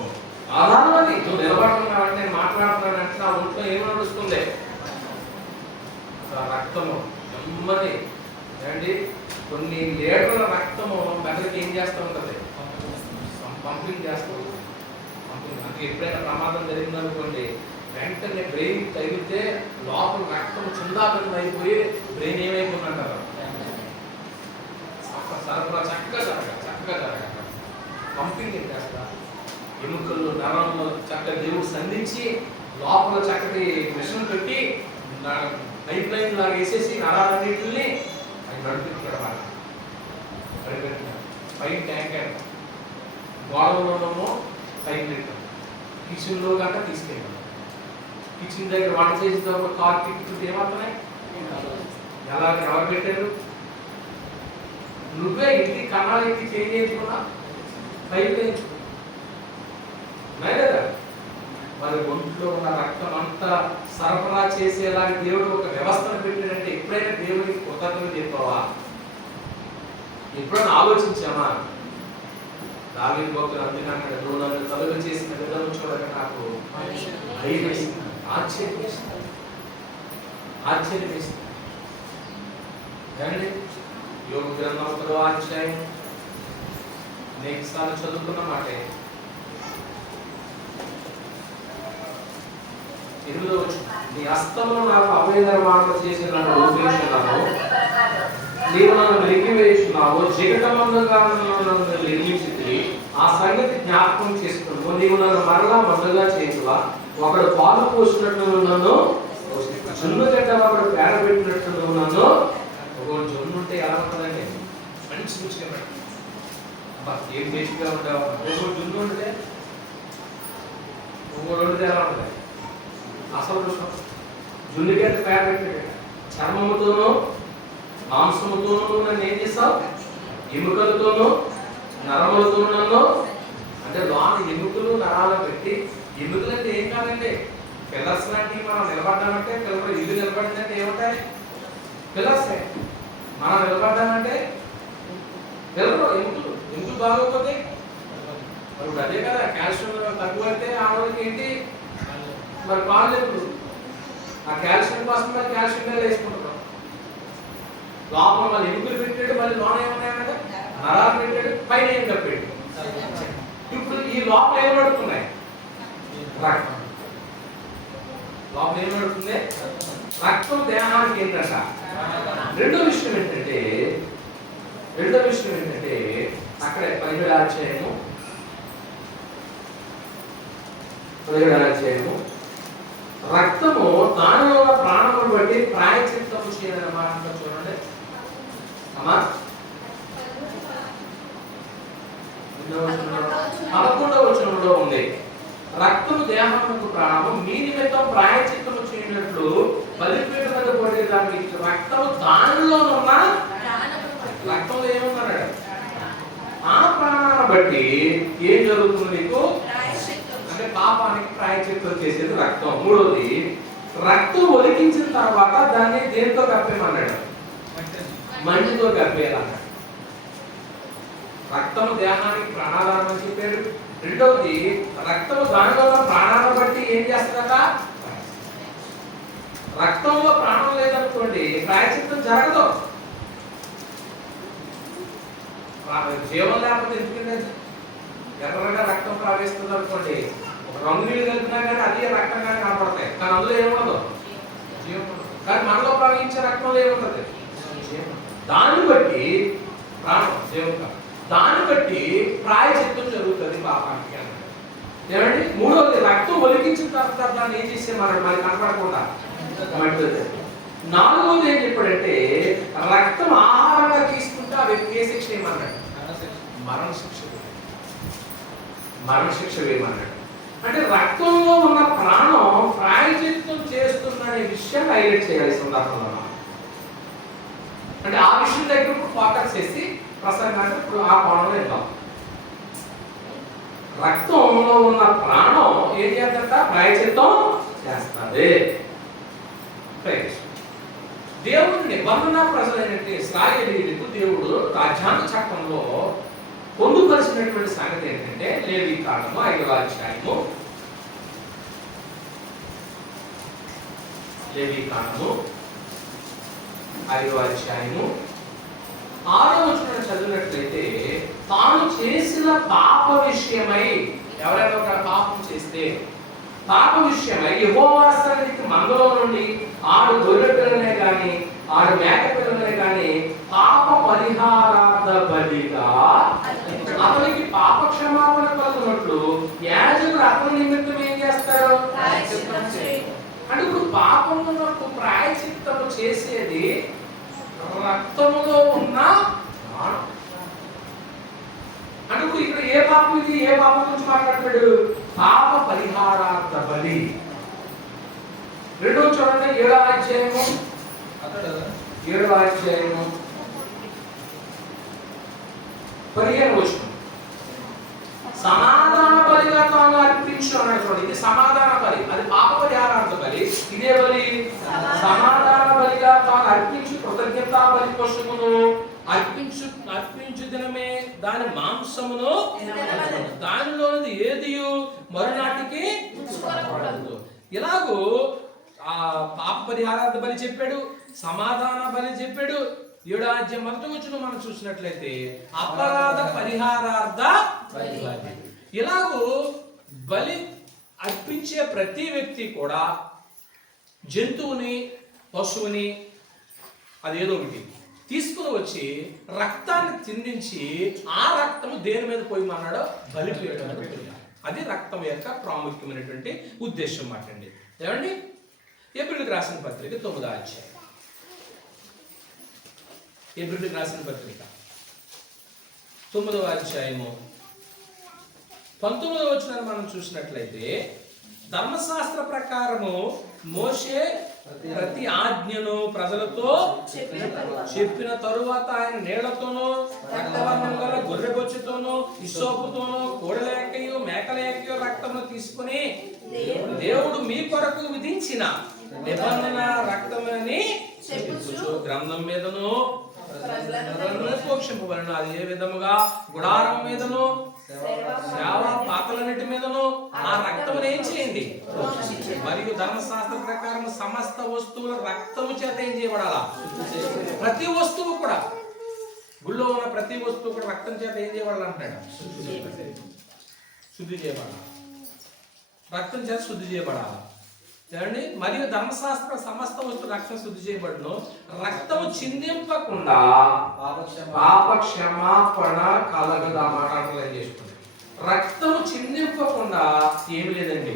ఆధారం అది. నువ్వు నిలబడుతున్నావంటే నేను మాట్లాడుతున్నానంటే నా ఒంట్లో ఏమి నడుస్తుంది? రక్తము నెమ్మది ఏమండి కొన్ని లీటర్ల రక్తము మెదడుకి ఏం చేస్తూ ఉంటుంది, పంపింగ్ చేస్తూ ఉంటుంది. అంటే ఎప్పుడైనా ప్రమాదం జరిగిందనుకోండి, వెంటనే బ్రెయిన్ తగిలితే లోపల రక్తం చుందాపనం అయిపోయి బ్రెయిన్ ఏమైపోయిందంటారు, సరఫరా చక్కగా జరగాలి. పంపింగ్ ఏం చేస్తారు, ఎముకలు నరంలో చక్కగా దేవుడు సంధించి లోపల చక్కటి మిషన్ పెట్టి పైప్ లైన్ లాగా వేసేసి నరాలన్నింటిని అది నడిపించాడు. పైన ట్యాంకర్ గోడలోనేమో పైప్ పెట్టాం, కిచెన్లో గంట తీసుకెళ్ళాం. కిచెన్ దగ్గర వంట చేసిన ఒక కార్ కిట్ ఏమవుతున్నాయి, ఎవరు పెట్టారు, నువ్వే ఇంటి కన్నాలు ఇంటి చేంజ్ చేసుకున్నా పైపు వేయించుకున్నా కదా. మరి ఒంట్లో ఉన్న రక్తం అంతా సరఫరా చేసేలాగా దేవుడు ఒక వ్యవస్థను పెట్టాడంటే ఎప్పుడైనా దేవుడికి కృతజ్ఞతలు చెప్పావా, ఎప్పుడైనా ఆలోచించామా? దావీదు భక్తుడు అందుకన్నాడు, నువ్వు నన్ను కలుగ చేసిన విధానం చూడక నాకు ఆశ్చర్యం వేస్తుంది. యోగ గ్రంథం 1వ అధ్యాయం అనేకసార్లు చదువుకున్న మాటే 8వ వచనం, నీ హస్తంలో నాకు అభయ నిర్మాణం చేసి నన్ను రూపించున్నావు, నీవు నన్ను వెలికివేయుచున్నావు, జిగటమందుగా నన్ను నిర్మించితివి, ఆ సంగతి జ్ఞాపకం చేసుకున్నావు. నీవు నన్ను మరలా మందుగా చేతువా, ఒకడు పాలు పోసినట్టు నన్ను, జున్ను గడ్డ ఒకడు పేడ పెట్టినట్టు నువ్వు నన్ను. ఒక జొన్ను ఉంటే ఎలా ఉంటుందండి, మంచి రుచిగా పెడతాం, ఏం టేస్ట్గా ఉంటావు. ఒక్కొక్క జున్ను ఉంటే ఒక్కొక్కటి వండితే ఎలా ఉంటుంది, అసలు రుచి. జున్నుగడ్డ పేడ పెట్టాడు, చర్మముతోనూ మాంసముతోనూ నన్ను ఏం చేస్తావు, ఎముకలతోనూ నరములతోనూ నన్ను. అంటే లోన ఎముకలు నరాలు పెట్టి, ఎముకలు అంటే ఏం కాదండి, పిల్లర్స్ లాంటివి. మనం నిలబడ్డామంటే పిల్లలు ఇల్లు నిలబడిందంటే ఏముంటాయి, పిల్లర్సే. మనం నిలబడ్డామంటే పిల్లలు ఎముకలు బాగోకపోతే మరి అదే కదా. కాల్షియం తక్కువ అయితే ఆడవాళ్ళకి ఏంటి మరి పాలు ఎప్పుడు, ఆ కాల్షియం కోసం మరి కాల్షియం మీద వేసుకుంటున్నాం. లోపల మళ్ళీ ఎముకలు పెట్టాడు, మళ్ళీ లోన ఏమన్నాయంటే నరాలు పెట్టాడు, పైన ఏం కప్పాడు. ఇప్పుడు ఈ లోపల ఏం పడుతున్నాయి, రక్తం. లోపల ఏం పడుతుంది, రక్తం దేహానికి ఏంటంట. రెండో విషయం ఏంటంటే అక్కడే 17వ అధ్యాయము రక్తము దానిలో ఉన్న ప్రాణమును బట్టి ప్రాయశ్చిత్తము చేయాలని మాట చూడండి అమ్మా. 11వ వచనంలో ఉంది, రక్తము దేహమునకు ప్రాణము, మీ నిమిత్తం ప్రాయశ్చిత్తము చేయనట్లు బలిపీఠ మీద పడే దానికి రక్తము దానిలో ఉన్న, రక్తంలో ఏమున్నాడు, ఆ ప్రాణాన్ని బట్టి ఏం జరుగుతుంది నీకు అంటే పాపానికి ప్రాయశ్చిత్తం చేసేది రక్తం. మూడోది, రక్తం ఒలికించిన తర్వాత దాన్ని దేనితో కప్పేమన్నాడు, మంటితో కప్పేయాలన్నాడు. రక్తము దేహానికి ప్రాణాధారం అని చెప్పాడు. రెండవది, రక్తము దానిలో ఉన్న ప్రాణాలను బట్టి ఏం చేస్తుందట, రక్తంలో ప్రాణం లేదనుకోండి ప్రాయశ్చిత్తం జరగదు. జీవం లేకపోతే ఎందుకంటే ఎర్రగా రక్తం ప్రవేశిస్తుంది అనుకోండి, ఒక రంగు నీళ్ళు కలిపినా కానీ అదే రక్తంగా కనపడతాయి, కానీ అందులో ఏముండదు, జీవం ఉండదు. కానీ మనలో ప్రవహించే రక్తంలో ఏముంటుంది, దాన్ని బట్టి ప్రాణం జీవం, దాన్ని బట్టి ప్రాయశ్చిత్తం జరుగుతుంది పాపానికి అన్నాడు. ఏమండి, మూడవది, రక్తం ఒలికించిన తర్వాత దాన్ని ఏం చేసే మనకి కనపడకుండా. నాలుగవది ఏం చెప్పాడంటే, రక్తం ఆహారంగా తీసుకుంటే ఆ వ్యక్తి ఏ శిక్ష ఏమన్నాడు, మరణశిక్ష వేయమన్నాడు. అంటే రక్తంలో ఉన్న ప్రాణం ప్రాయశ్చిత్తం చేస్తుందనే విషయాన్ని హైలైట్ చేయాలి సందర్భంలో. అంటే ఆ విషయం దగ్గర ఇప్పుడు ఫోకస్ చేసి ప్రసంగాన్ని ఇప్పుడు ఆ కోణంలో వెళ్దాం. రక్తంలో ఉన్న ప్రాణం ఏం చేస్తుంట, ప్రాయశ్చిత్తం చేస్తుంది. దేవుడి నిబంధన ప్రజలైనట్టు ఇశ్రాయేలీయులకు దేవుడు రాజ్యాంగ చట్టంలో పొందుపరిచినటువంటి సంగతి ఏంటంటే, లేవీకాండము 5వ అధ్యాయము, లేవీకాండము 5వ అధ్యాయము 6వ వచనం చదివినట్లయితే తాను చేసిన పాప విషయమై, ఎవరైనా ఒక పాపం చేస్తే పాప విషయమై యెహోవా సన్నిధికి మందలో నుండి 6 గొర్రె పిల్లలనే గాని 6 మేక పిల్లలనే గాని పాప పరిహారార్థ బలిగా అతనికి పాప క్షమాపణ కలుగునట్లు యాజకుడు అతని నిమిత్తం ఏం చేస్తాడు? అంటే ఇప్పుడు పాపమునకు ప్రాయశ్చిత్తము చేసేది రక్తములో ఉన్న ప్రాణం. అంటే ఇప్పుడు ఇక్కడ ఏ పాపం ఇది? ఏ పాపం గురించి మాట్లాడతాడు? పాప పరిహారార్థ బలి. 2వ చూడండి, 7వ అధ్యాయము 15వ వచనం. సమాధాన బలిగా తాను అర్పించు అన్నాడు. చూడండి, ఇది సమాధాన బలి, అది పాప పరిహారార్థ బలి. ఇదే బలి సమాధాన బలిగా తాను అర్పించు కృతజ్ఞతా బలి పశువును అర్పించు దినమే దాని మాంసమును దానిలోనిది ఏదియు మరునాటికి ఉంచుకోకూడదు. ఇలాగూ ఆ పాప పరిహారార్థ బలి చెప్పాడు, సమాధాన బలి చెప్పాడు. 7వ అధ్యాయం 1వ వచనం మనం చూసినట్లయితే అపరాధ పరిహారార్థ బలి. ఇలాగూ బలి అర్పించే ప్రతి వ్యక్తి కూడా జంతువుని, పశువుని, అదేదో ఒకటి తీసుకుని వచ్చి రక్తాన్ని చిందించి ఆ రక్తము దేని మీద పోయమన్నాడో బలిపీఠం. అది రక్తం యొక్క ప్రాముఖ్యమైనటువంటి ఉద్దేశం మాటండి. ఏమండి, హెబ్రీయులకు రాసిన పత్రిక 9వ అధ్యాయం. హెబ్రీయులకు రాసిన పత్రిక 9వ అధ్యాయము 19వ వచనాన్ని మనం చూసినట్లయితే ధర్మశాస్త్ర ప్రకారము మోషే ప్రతి ఆజ్ఞను ప్రజలతో చెప్పిన తరువాత ఆయన నీళ్లతోనూ రక్తవర్ణం గల గొర్రె బొచ్చుతోనూ హిస్సోపుతోనూ కోడలేకయో మేకలేకయో రక్తమును తీసుకుని దేవుడు మీ కొరకు విధించిన నిబంధన రక్తమని చెప్పుచు గ్రంథం మీదను పోక్షింపబడిన అది ఏ విధముగా గుడారం మీదను సేవ పాత్రలన్నిటి మీదను ఆ రక్తమును ఏం చేయండి. మరియు ధర్మశాస్త్ర ప్రకారం సమస్త వస్తువుల రక్తము చేత ఏం చేయబడాలా? ప్రతి వస్తువు కూడా, గుళ్ళో ఉన్న ప్రతి వస్తువు కూడా రక్తం చేత ఏం చేయబడాలంటాడు? శుద్ధి చేయబడాలి. రక్తం చేత శుద్ధి చేయబడాలి. చూడండి, మరియు ధర్మశాస్త్ర సమస్త వస్తువు రక్తం శుద్ధి చేయబడును. రక్తము చిందింపకుండా పాప క్షమాపణ కలగదు. ఆ మాట అండర్లైన్ చేసుకోండి. రక్తము చిందింపకుండా ఏమి లేదండి.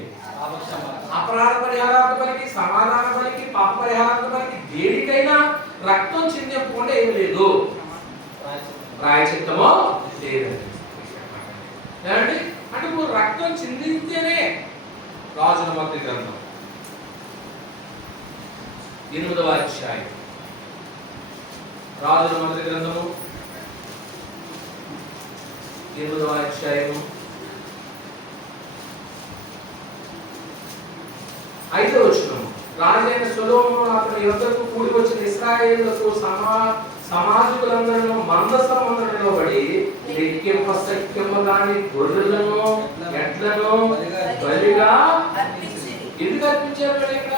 అపరాధ పరిహారార్థ బలికి, సమాధాన బలికి, పాప పరిహారార్థ బలికి, దేనికైనా రక్తం చిందింపకుండా ఏమి లేదు. ప్రాయశ్చిత్తమో లేదండి. అంటే ఇప్పుడు రక్తం చిందించేనే రాజుల మొదటి గ్రంథం 8వ అధ్యాయం. రాజుల మొదటి గ్రంథము 8వ అధ్యాయము 5వ వచనం. రాజైన సొలొమోను అతని యొద్దకు కూడి వచ్చిన ఇశ్రాయేలులకు సమాజకులందరూ మందసమందరిలో పడి లెక్కింప సఖ్యము గాని గొర్రెలను ఎడ్లను బలిగా ఎందుకు అర్పించారు? ఇక్కడ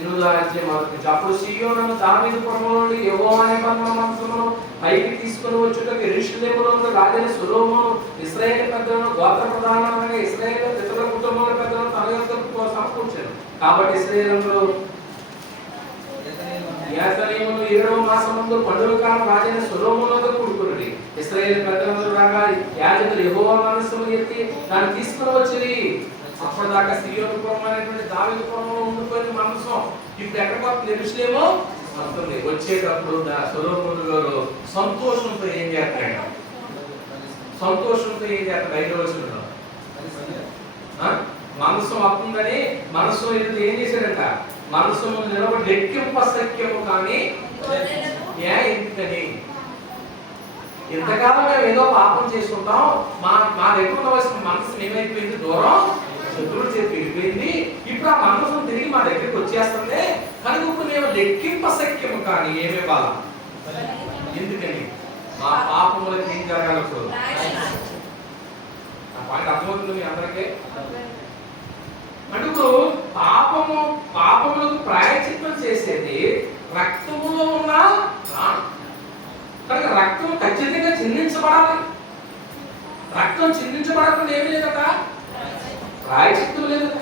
8వ అధ్యాయం అప్పుడు సీయోను దావీదు పురములో నుండి యెహోవా నిబంధన మందసమును పైకి తీసుకుని వచ్చుటకు యెరూషలేములో ఉన్న రాజైన సొలొమోను ఇశ్రాయేలు పెద్దలను, గోత్ర ప్రధానులైన ఇశ్రాయేలు పితరుల కుటుంబాల పెద్దలను తన యొద్దకు సమకూర్చారు. కాబట్టి ఇశ్రాయేలు యాజకులు 7వ మాసమందు పండుగ కాలం రాజైన సొలొమోనుతో కూడుకున్నది. ఇశ్రాయేలు పెద్దలందరూ రాగా యాజకులు యెహోవా మందసమును ఎత్తి దాన్ని తీసుకుని వచ్చిరి. అప్పటిదాకా సీయోను పురం అనేటువంటి దావీదు పురంలో ఉండిపోయిన మందసం ఇప్పుడు ఎక్కడ పోతుంది? యెరూషలేము వస్తుంది. వచ్చేటప్పుడు సొలొమోను గారు సంతోషంతో ఏం చేస్తాడు? 5వ వచనంలో మనసు వస్తుందని మనసు ఏం చేశాడంట? మనసు నిలబడి లెక్కింప సఖ్యము కానీ ఎందుకని ఇంతకాలం మేము ఏదో పాపం చేసుకుంటాం, మా దగ్గర ఉన్న మనసు ఏమైపోయింది? దూరం శత్రువులు చేతి వెళ్ళిపోయింది. ఇప్పుడు ఆ మనసు తిరిగి మా దగ్గరికి వచ్చేస్తుంది. కానీ ఇప్పుడు మేము లెక్కింప సఖ్యము కానీ ఏమివ్వాలా? ఎందుకని? మా పాపములకు ఏం జరగకూడదు. ఆ పాయింట్ అర్థమవుతుంది మీ అందరికీ? అంటే పాపములకు ప్రాయశ్చిత్తం చేసేది రక్తములో ఉన్న ప్రాణం. కనుక రక్తం ఖచ్చితంగా చిందించబడాలి. రక్తం చిందించబడకుండా ఏమీ లేదట, ప్రాయశ్చిత్తం లేదట.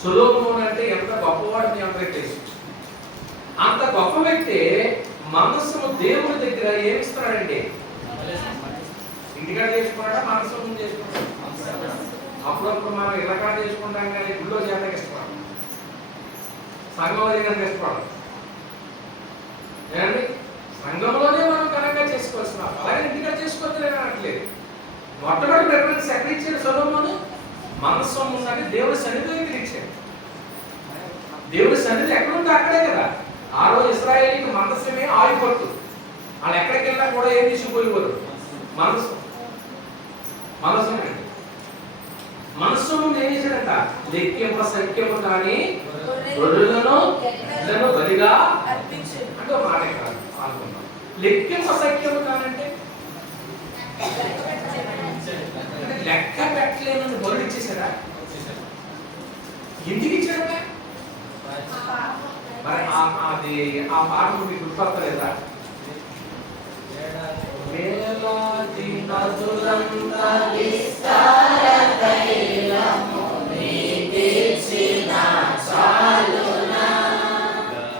సొలొమోను అంటే ఎంత గొప్పవాడు మీ అందరికీ తెలుసు. అంత గొప్ప వ్యక్తి మనస్సును దేవుని దగ్గర ఏమిస్తున్నాడండి? ఇంటికాడ చేసుకున్నాడా, మనస్సు ముందు చేసుకున్నాడు? అప్పుడప్పుడు మనం ఇళ్ళకాడ చేసుకుంటాం కానీ గుళ్ళో చేయడానికి ఇష్టపడం, సంఘంలో చేయడానికి ఇష్టపడం. ఏమండి, సంఘంలోనే మనం ఘనంగా చేసుకోవాల్సిన, అలాగే ఇంటికాడ చేసుకోవద్దు అనట్లేదు. మొట్టమొదటి ప్రిఫరెన్స్ ఎక్కడ ఇచ్చాడు సొలొమోను? మనస్సు ఉందని దేవుడి సన్నిధి దగ్గర ఇచ్చాడు. దేవుడి సన్నిధి ఎక్కడుంటే అక్కడే కదా. ఆ రోజు ఇశ్రాయేలీకి మనస్సుమే ఆయుపట్టు. వాళ్ళు ఎక్కడికి వెళ్ళినా కూడా ఏం తీసుకుపోయేవారు? మనస్సు. మనస్సును ఏం చేశాడంట? లెక్కింప సఖ్యము కానీ గొర్రెలను బలిగా అంటే మాట కాదు అనుకున్నాం. లెక్కింప సఖ్యము కానంటే లెక్క పెట్టలేనని బరువు ఇచ్చేసాడా? ఎందుకు ఇచ్చాడట? మరి అది ఆ పాట మీకు గుర్తుపడతలేదా? వేలాది నదులంతా విస్తార తైలము నీకిచ్చిన చాలునా,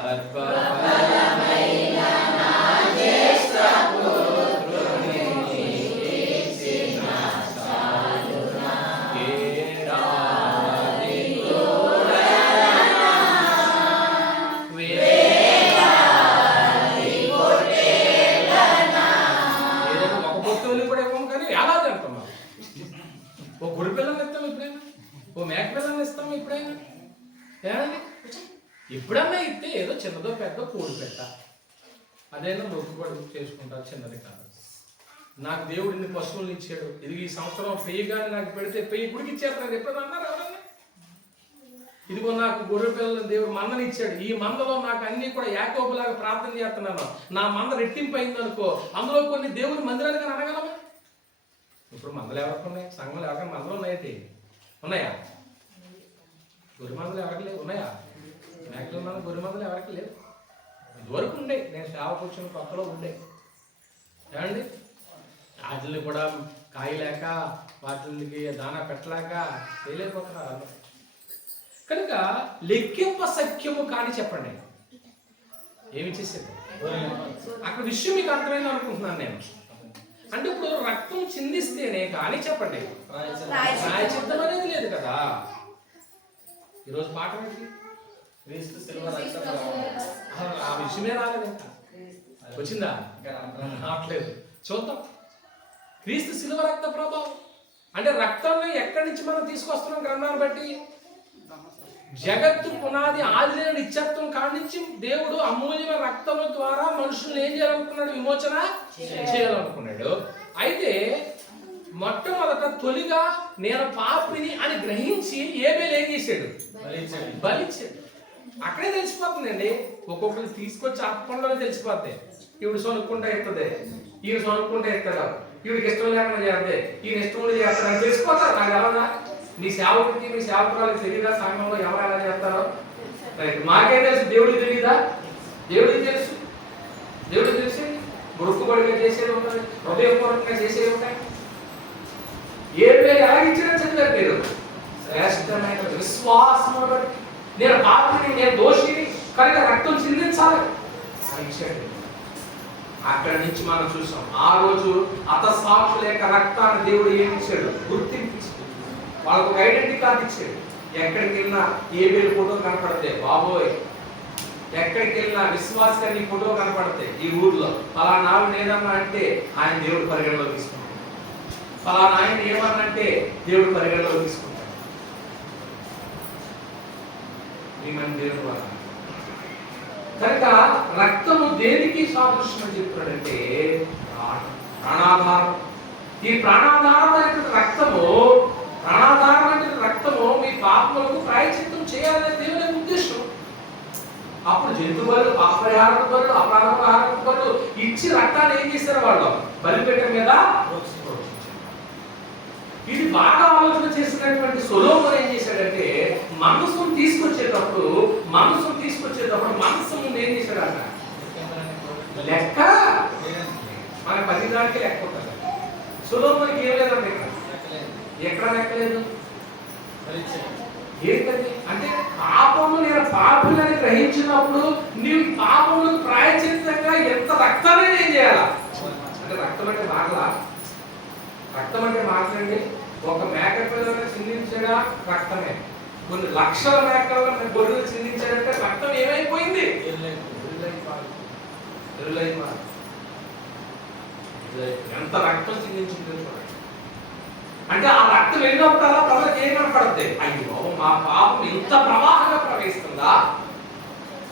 గర్భఫలమైన నా జ్యేష్ఠ పుత్రుని నీకిచ్చిన చాలునా, ఏడాది గోడలనా వేలాది కొట్టేలనా. ఏదైనా ఒక పొత్తులు కూడా ఇవ్వము కానీ ఎలా తింటాం? ఓ గుడి పిల్లల్ని ఇస్తాం ఎప్పుడైనా, ఓ మేక పిల్లల్ని ఇస్తాం ఎప్పుడైనా? ఏమండి, ఎప్పుడన్నా ఇస్తే ఏదో చిన్నదో పెద్ద కోడి పెట్ట, అదైనా మొక్కుబడి చేసుకుంటారు, చిన్నది కాదు. నాకు దేవుడు ఇన్ని పశువులు ఇచ్చాడు, ఇది ఈ సంవత్సరం పెయ్యి కానీ నాకు పెడితే పెయ్యి గుడికి ఇచ్చేస్తారు ఎప్పుడన్నా అన్నారు ఎవరన్నా? ఇదిగో నాకు గొర్రె పిల్లలు దేవుడు మందని ఇచ్చాడు, ఈ మందలో నాకు అన్ని కూడా యాకోబులాగా ప్రార్థన చేస్తున్నాను, నా మంద రెట్టింపు అయింది అనుకో, అందులో కొన్ని దేవుని మందిరాలుగా అనగలమా? ఇప్పుడు మందలు ఎవరికి ఉన్నాయి? సంఘంలో ఎవరికైనా మందలు ఉన్నాయండి? ఉన్నాయా? గొర్రె మందలు ఎవరికి లేవు? ఉన్నాయా? మేకల మంద గొర్రె మందలు ఎవరికి లేవు. ఇదివరకు ఉండే, నేను సేవకు వచ్చిన కొత్తలో ఉండే. ఏమండి, వాటిని కూడా కాయలేక వాటికి దానా పెట్టలేక చేయలేకపోతున్నారు అందరూ. కనుక లెక్కింప సఖ్యము కానీ చెప్పండి, ఏమి చేసేది? అక్కడ విషయం మీకు అర్థమైంది అనుకుంటున్నాను నేను. అంటే ఇప్పుడు రక్తం చిందిస్తేనే కానీ చెప్పండి ప్రాయశ్చిత్తం అనేది లేదు కదా. ఈరోజు పాట ఏంటి? ఆ విషయమే రాలేదు, ఇంకా వచ్చిందా? రావట్లేదు. చూద్దాం. క్రీస్తు శిలువ రక్త ప్రభావం అంటే రక్తాన్ని ఎక్కడి నుంచి మనం తీసుకొస్తున్నాం? గ్రంథాన్ని బట్టి జగత్తు పునాది ఆదిలేని నిత్యత్వం కాడి నుంచి దేవుడు అమూల్యమైన రక్తము ద్వారా మనుషులను ఏం చేయాలనుకున్నాడు? విమోచన చేయాలనుకున్నాడు. అయితే మొట్టమొదట తొలిగా నేను పాపిని అని గ్రహించి ఏబేలు ఏం చేశాడు? బలిచ్చాడు. అక్కడే తెలిసిపోతుందండి. ఒక్కొక్కరు తీసుకొచ్చి అప్పంలోనే తెలిసిపోతాయి. ఈవిడ సొనుక్కుంటా ఎత్తదే, ఈయన సొనుక్కుంటా ఎత్తడా, ఈవిడికి ఇష్టం లేకుండా చేస్తే ఈయన ఇష్టం చేస్తాడని తెలిసిపోతారు. నాకు ఎలా? మీ సేవకుడికి మీ సేవకురాలకు తెలియదా సంఘంలో ఎవరు ఎలా చేస్తారో? మాకే తెలుసు, దేవుడికి తెలియదా? దేవుడికి తెలుసు. దేవుడికి తెలిసి మొక్కుబడిగా చేసేది ఉంటుంది, హృదయపూర్వకంగా చేసేది ఉంటాయి. ఏ పేరు ఎలాగించిన చదివారు మీరు? శ్రేష్టమైన విశ్వాసం బట్టి నేను పాపిని, నేను దోషిని కనుక రక్తం చిందించాలి అని ఇచ్చాడు. అక్కడి నుంచి మనం చూసాం. ఆ రోజు హతసాక్షుల యొక్క రక్తాన్ని దేవుడు ఏమి ఇచ్చాడు? గుర్తింపు ఇచ్చాడు. వాళ్ళకు ఒక ఐడెంటిటీ కార్డు ఇచ్చాడు. ఎక్కడికి వెళ్ళినా ఏబేలు ఫోటో కనపడితే బాబోయ్, ఎక్కడికి వెళ్ళినా విశ్వాసాన్ని ఫోటో కనపడితే ఈ ఊర్లో ఫలానా ఆవిడ ఏదన్నా అంటే ఆయన దేవుడు పరిగణలో తీసుకుంటాడు. ఫలానా ఆయన ఏమన్నా అంటే దేవుడు పరిగణలో తీసుకుంటాడు. మన దేవుడు వల్ల కనుక రక్తము దేనికి సాదృశ్యం అని చెప్తున్నాడంటే ప్రాణాధారం. ఈ ప్రాణాధారమైన రక్తము మీ పాపములకు ప్రాయశ్చిత్తం చేయాలనే దేవుని ఉద్దేశం. అప్పుడు జంతువులు, పాపహారక బలు, అపరాధ బలు ఇచ్చి రక్తాన్ని ఏం చేశారు? వాళ్ళు బలిపీఠం మీద. ఇది బాగా ఆలోచన చేసినటువంటి సొలొమోను ఏం చేశాడంటే మనసును తీసుకొచ్చేటప్పుడు మనసు ముందు ఏం చేశాడు? అన్న లెక్క ప్రతిదానికి లెక్క ఉంటుంది. సొలొమోనుకి ఏం లేదండి, ఎక్కడ లెక్కలేదు. ఏంటది అంటే పాపము, నేను పాపులని గ్రహించినప్పుడు నీవు పాపములకు ప్రాయశ్చిత్తంగా ఎంత రక్తాన్ని నేను చేయాలా అంటే, రక్తం అంటే మాటలా? రక్తం అంటే మాటలండి. ఒక మేక పిల్లని చిందించడా రక్తమే. కొన్ని లక్షల మేకలను గొర్రెలు చిందించాడంటే రక్తం ఏమైపోయింది? ఎంత రక్తం చిందించిందో చూడండి. అంటే ఆ రక్తం వెళ్ళినప్పుడల్లా ప్రజలకు ఏం కనపడుతుంది? అయ్యో మా పాపం ఇంత ప్రవాహంగా ప్రవహిస్తుందా?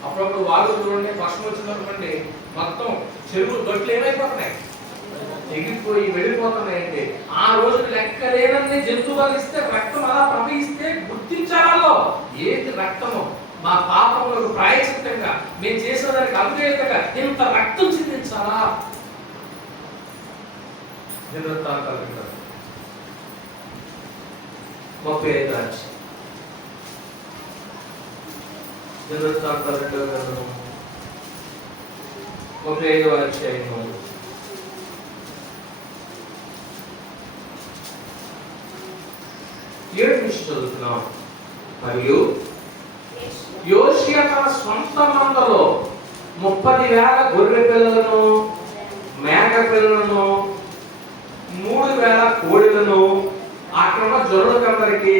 అప్పుడప్పుడు వాళ్ళు చూడండి, వర్షం వచ్చినటువంటి మొత్తం చెరువులు గట్లు ఏమైపోతున్నాయి? ఎగిరిపోయి వెళ్ళిపోతున్నాయంటే ఆ రోజు లెక్క లేనన్ని జంతువులు ఇస్తే రక్తం అలా ప్రవహిస్తే గుర్తించాలో ఏంటి రక్తము? మా పాపములకు ప్రాయశ్చిత్తంగా మేము చేసిన దానికి అవిధేయతగా ఇంత రక్తం చిందించాలా? దినవృత్తాంతాలు 35 అధ్యాయం. దినవృత్తాంతాలు 35వ అధ్యాయం 7 నుంచి చదువుతున్నాం. మరియు యోషియా తన స్వంత మందలో 30,000 గొర్రె పిల్లలను, మేక పిల్లలను, 3,000 కోడిలను అక్కడ జనులకందరికి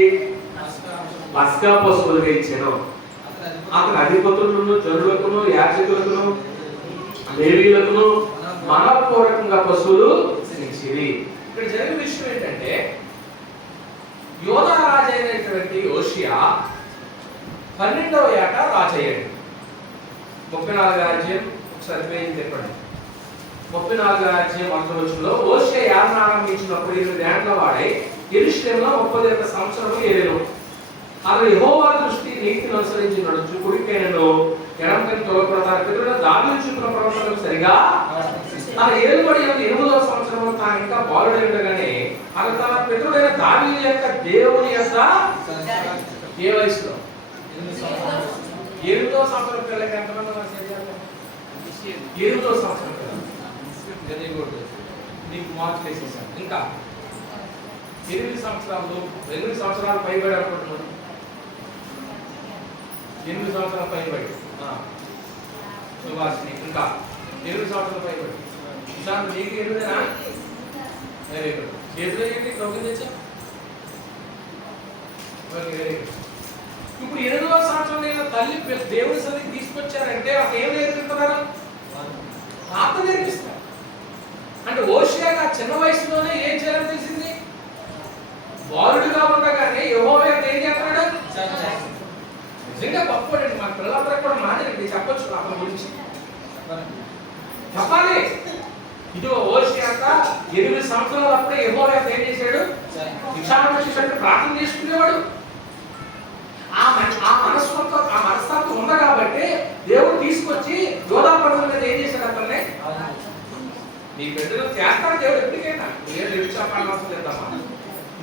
పస్కా పశువులుగా ఇచ్చాను. అతని అధిపతులను, జనులకును, యాజకులకును, లేవీయులకును మనపూర్వకంగా పశువులు ఇచ్చిరి. ఇక్కడ జరిగిన విషయం ఏంటంటే, యోధా రాజు అయినటువంటి యోషియా 12వ ఏట రాజు అయ్యాడు. 34వ అధ్యాయం ఒకసారి పేజీ చెప్పండి. 34వ అధ్యాయం 1 యోషియా యాత్ర ఆరంభించినప్పుడు 8 ఏండ్ల వాడై యెరూషలేములో 31 సంవత్సరములు ఏలెను. అతడు యెహోవా దృష్టి నీతిని అనుసరించి నడుచు కుడికైనను ఎడమకైన తొలగకుండా తన పితరుల దావీదు చూపిన ప్రవర్తనకు సరిగా తన ఏలుబడి 8వ సంవత్సరంలో తాను ఇంకా బాలుడై ఉండగానే అతడు తన పితరుడైన దావీదు యొక్క దేవుని యొక్క ఏ వయసులో 8వ సంవత్సరం పిల్లలకి ఎంతమంది ఉన్నారు? 8వ సంవత్సరం పిల్లలు నీకు మార్క్స్ వేసేసాను. ఇంకా 8 సంవత్సరాలు పైబడి అనుకుంటున్నాను. 8 సంవత్సరాలు పైబడి సుభాషిని, ఇంకా 8 సంవత్సరాలు పైబడి సుశాంత్ నీకు 8ఏనా? Very good. చేతిలో ఏంటి టోకెన్ తెచ్చా? Okay, very good. ఇప్పుడు 8వ సంవత్సరం నేను తల్లి దేవుడి సన్నిధికి తీసుకొచ్చారంటే ఒక ఏం నేర్పిస్తున్నారు? పాత నేర్పిస్తారు. అంటే ఓషియాగా చిన్న వయసులోనే ఏం చేయాలని తెలిసింది? బాలుడిగా ఉండగానే యెహోవా ఏం చేస్తున్నాడు? నిజంగా గొప్పవాడండి. మన పిల్లలందరూ కూడా మాదిరండి, చెప్పొచ్చు అతని గురించి చెప్పాలి. ఇదిగో ఓషియా 8 సంవత్సరాలు అప్పుడే యెహోవా ఏం చేశాడు? విచారణ చేశాడు, ప్రార్థన చేసుకునేవాడు. ఆ మనస్తత్వం ఉంది కాబట్టి దేవుడు తీసుకొచ్చి యోధా పర్వతం మీద ఏం చేశాడు? అతన్ని నీ బిడ్డలు చేస్తాడు దేవుడు ఎప్పటికైనా. ఏళ్ళు ఎప్పుడు లేదమ్మా,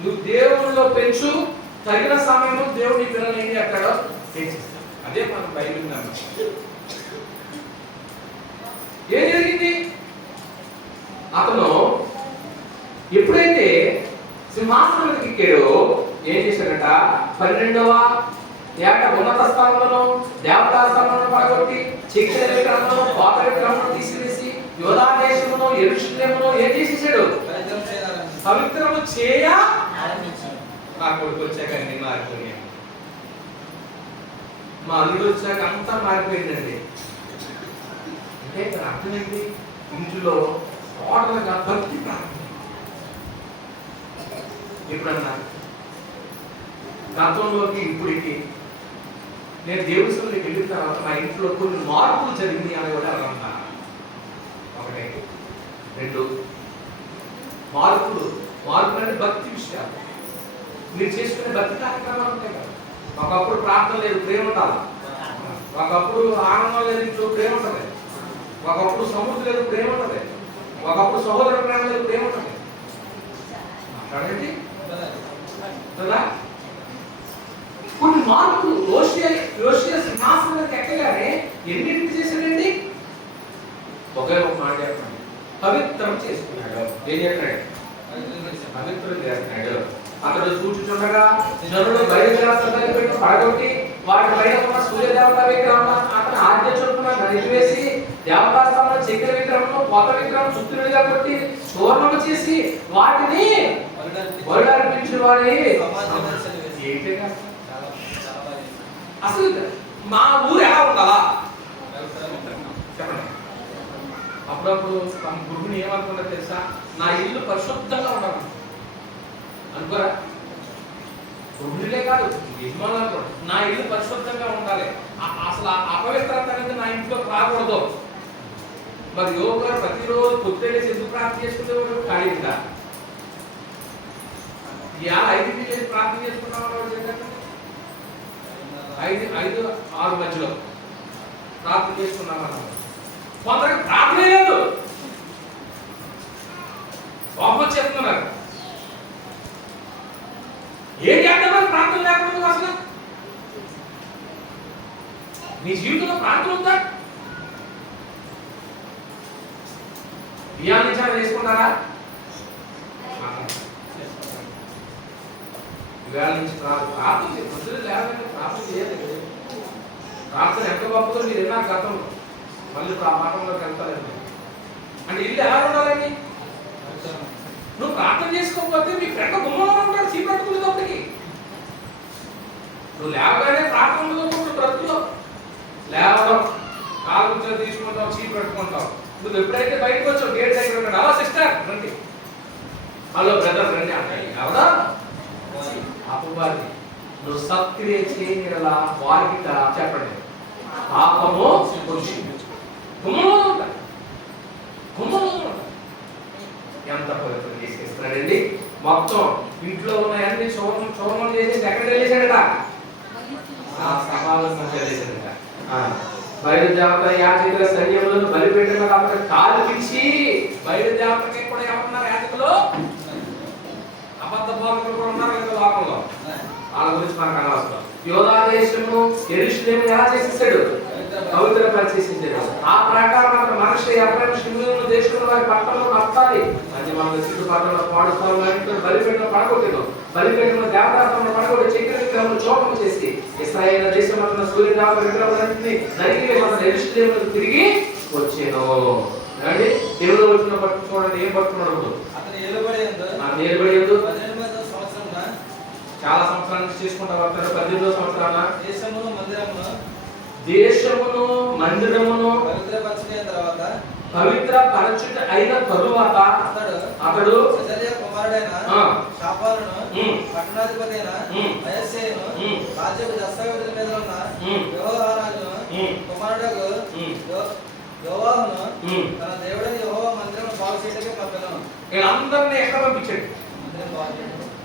నువ్వు దేవుళ్ళలో పెంచు, తగిన సమయంలో దేవుడు నీ పిల్లలు ఏం చేస్తాడో చేసేస్తాడు. అదే మనం బైబిల్ నమ్మ. ఏం జరిగింది? అతను ఎప్పుడైతే సింహాసనానికి ఎక్కాడో ఏం చేశాడట? 12వ ఏట ఉన్నత స్థానంలో దేవతా స్థానంలో పడగొట్టి చక్కెర విగ్రహంలో, కోట విగ్రహంలో తీసివేసి యోధా దేశంలో యెరూషలేములో ఏం చేసేసాడు? పవిత్రము చేయ నా కొడుకు వచ్చాక అన్ని మారిపోయాయి. మా అల్లుడు వచ్చాక అంతా మారిపోయిందండి. అంటే ఇక్కడ అర్థమైంది, ఇంట్లో టోటల్గా భక్తి ప్రారంభం. ఎప్పుడన్నా గతంలోకి ఇప్పటికి నేను దేవుడి సన్నిధికి వెళ్ళిన తర్వాత మా ఇంట్లో కొన్ని మార్పులు జరిగింది అని కూడా అంటాను. 1 2 మార్పులు అంటే భక్తి విషయాలు. మీరు చేసుకునే భక్తి కార్యక్రమాలు ఉంటాయి కదా. ఒకప్పుడు ప్రార్థన లేదు, ప్రేమ ఉండాలి. ఒకప్పుడు ఆనందం లేదు, ఇంట్లో ప్రేమ ఉంటుంది. ఒకప్పుడు సముద్రం లేదు, ప్రేమ ఉంటుంది. ఒకప్పుడు సహోదర ప్రేమ లేదు, ప్రేమ ఉంటుంది. మాట్లాడండి కదా. కొన్ని మార్పులు యోషియా సింహాసనానికి ఎక్కగానే ఎన్నింటికి చేశాడండి? ఒకే ఒక మాట చెప్పండి, పవిత్రం చేసుకున్నాడు. ఏం చేస్తున్నాడు? పవిత్రులు చేస్తున్నాడు. అతడు చూచుచుండగా జనులు బయలుదేరాలని పెట్టి పడగొట్టి వాటి పైన ఉన్న సూర్యదేవత విగ్రహం అతను ఆజ్ఞ చొప్పున నరికివేసి దేవతా స్తంభం చక్కెర విగ్రహంలో కొత్త విగ్రహం చుట్టూరుగా కొట్టి చూర్ణము చేసి వాటిని బలులర్పించిన వారి అసలు మా ఊరు ఎలా ఉండాలా చెప్పండి. అప్పుడప్పుడు తమ గురువుని ఏమనుకుంటారో తెలుసా? నా ఇల్లు పరిశుద్ధంగా ఉండాలి అనుకోరా? గురువులే కాదు, యజమానులు కూడా నా ఇల్లు పరిశుద్ధంగా ఉండాలి. అసలు అపవిత్రత అనేది నా ఇంట్లోకి రాకూడదు. మరి యోగ గారు ప్రతిరోజు పొద్దులేసి ఎందుకు ప్రార్థన చేసుకునేవాడు? ఖాళీ ఉంటా ఇవాళ 5 లేసి ప్రార్థన చేసుకున్నామని 5-6 మధ్యలో ప్రార్థన చేసుకున్నామన్నా. కొందరికి ప్రార్థన లేదు, కోపం చెప్తున్నారు. ఏం చేద్దామని ప్రార్థన లేకుండా అసలు నీ జీవితంలో ప్రార్థన ఉందా? బియ్యాన్ని చాలా వేసుకున్నారా? ఇవాళ నుంచి ప్రార్థన లేదంటే ప్రార్థన చేయలేదు. ప్రార్థన ఎంత గొప్పదో మీరు విన్నారు గతంలో. మళ్ళీ ఆ పాఠంలోకి వెళ్తారండి. అంటే ఇల్లు ఎలా ఉండాలండి? నువ్వు ప్రార్థన చేసుకోకపోతే మీ ఫ్రెండ్ గుమ్మంలో ఉంటాడు చీపెట్టుకునేటప్పటికి. నువ్వు లేవగానే ప్రార్థనలో బ్రతుకులో లేవడం, కాలు కూర్చొని తీసుకుంటావు, చీపెట్టుకుంటావు. నువ్వు ఎప్పుడైతే బయటకు వచ్చావు గేట్ దగ్గర ఉన్నాడు, హలో సిస్టర్ రండి, హలో బ్రదర్ రండి అంటాయి. ఎవరా? అపవాది. నువ్వు సత్క్రియ చేయనిలా వారికి చెప్పండి పాపము గుమ్మంలో ఉంటాయి. గుమ్మంలో ఉంటాయి. ఎంత పవిత్రం తీసుకొస్తున్నాడండి. మొత్తం ఇంట్లో ఉన్నాయన్ని చూర్ణం చేసి ఎక్కడ వెళ్ళేసాడట? సమావేశం వెళ్ళేసాడట. బయలుదేవత యాజకుల సైన్యములను బలిపీఠములకు అతను కాల్పించి, బయలుదేవతకి కూడా ఏమన్నారు యాజకులు? అబద్ధ బోధకులు కూడా ఉన్నారు కదా లోకంలో. వాళ్ళ గురించి మనకు అనవసరం. యోధా దేశము యెరూషలేము ఎలా చేసేసాడు? పవిత్ర పరిచేసించాడు. ఆ ప్రకారం అతను మనిషి ఎవరైనా శివుని దేశంలో వారి పట్టణంలో నచ్చాలి అని మన చుట్టుపక్కల పాడుకోవాలి. బలిపీఠంలో పడగొట్టాడు. బలిపీఠంలో దేవతాస్తంభంలో పడగొట్టి చక్కెర విగ్రహం చోపం చేసి ఇశ్రాయేలు దేశం అతను సూర్యదేవత విగ్రహాలన్నింటినీ నరికి అతను యెరూషలేముకు తిరిగి వచ్చాను. అండి దేవుడు వచ్చిన పట్టు చూడండి ఏం పట్టుకున్నాడు? అతను నిలబడి చాలా సంవత్సరాల నుంచి చేసుకుంటా వస్తాడు. 18వ సంవత్సరాన దేశమును మందిరమును పవిత్ర పరచుట అయిన తరువాత అతడు కుమారుడైన పట్టణాధిపతి అయిన రాజ్యపు దస్తావేజుల మీద ఉన్న యెహోవాహాజును కుమారుడగు యోవాహును తన దేవుడైన యెహోవా మందిరం బాగు చేయడానికి పంపెను. వీళ్ళందరినీ ఎక్కడ పంపించాడు?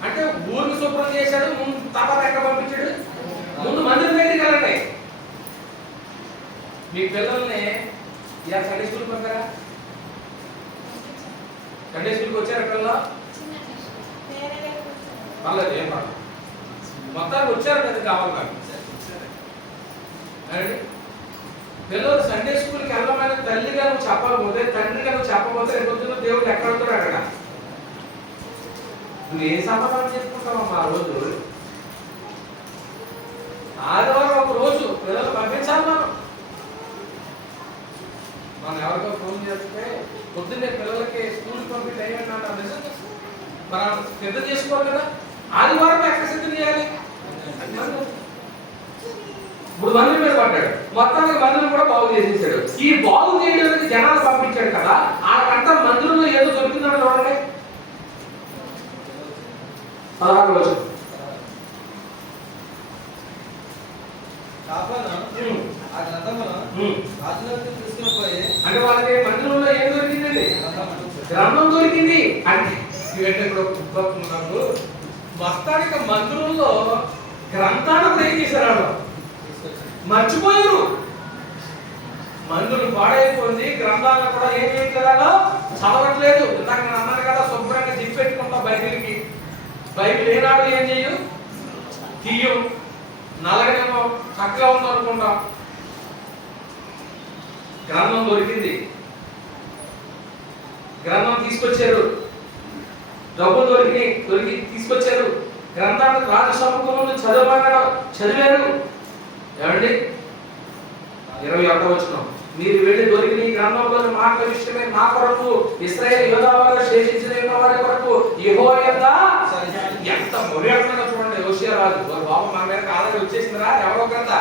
అంటే ఊరికి శుభ్రం చేశాడు. ముందు తర్వాత ఎక్కడ పంపించాడు? ముందు మందిరం దగ్గరికి వెళ్ళండి. మీ పిల్లల్ని ఇలా సండే స్కూల్కి పంపారా? సండే స్కూల్కి వచ్చారా పిల్లలు? పర్లేదు, ఏం పర్లేదు. మొత్తానికి వచ్చారు కదా కావాలి నాకు. పిల్లలు సండే స్కూల్కి వెళ్ళమని తల్లిగా నువ్వు చెప్పకపోతే, తండ్రిగా నువ్వు చెప్పకపోతే రేపు దేవుడు ఎక్కడ ఉంటాడు అక్కడ? నువ్వు ఏ సమాధానం చేసుకుంటావమ్మా? ఆ రోజు ఆదివారం ఒక రోజు పిల్లలు పంపించాలి. మనం ఎవరికో ఫోన్ చేస్తే పొద్దున్నే పిల్లలకి స్కూల్కి పంపి టైం ఏంటంటే మనం సిద్ధం చేసుకోవాలి కదా. ఆదివారం ఎక్కడ సిద్ధం చేయాలి? ఇప్పుడు మందిరం మీద పడ్డాడు. మొత్తానికి మందిరం కూడా బాగు చేసేసాడు. ఈ బాగు చేయడానికి జనాలు పంపించాడు కదా. వాళ్ళకంతా మందిరంలో ఏదో దొరికిందని చూడండి. 16వ వచనం. అంటే వాళ్ళకి మందిరంలో ఏం దొరికిందండి? గ్రంథం దొరికింది. అంటే మొత్తానికి మందిరంలో గ్రంథాన్ని కూడా ఏం చేశారు? మర్చిపోయారు. మందులు పాడైపోయింది. గ్రంథాలను కూడా ఏం చేయట్లేదు, చదవట్లేదు. ఇందాక నేను అన్నాను కదా, శుభ్రంగా జిప్ పెట్టుకుంటాం బైబిల్కి. బైబిల్ ఏనాడు ఏం చెయ్యు? తీయం, నలగనేమో చక్కగా ఉంది అనుకుంటాం. గ్రంథం దొరికింది. గ్రంథం తీసుకొచ్చారు. డబ్బులు దొరికి తీసుకొచ్చారు. గ్రంథాన్ని రాజసముఖంలో చదివారు. ఏమండి 21వ వచనం, మీరు వెళ్ళి దొరికిన ఈ గ్రంథంలోని మాటల విషయమే నా కొరకు ఇశ్రాయేలు యూదా వారు శేషించిన వారి కొరకు యెహోవా యొద్ద ఎంత మొరపెడుతున్నాడో చూడండి. యోషియా రాజు బాబు మన మీద ఆల్రెడీ వచ్చేసిందిరా, ఎవరో గ్రంథ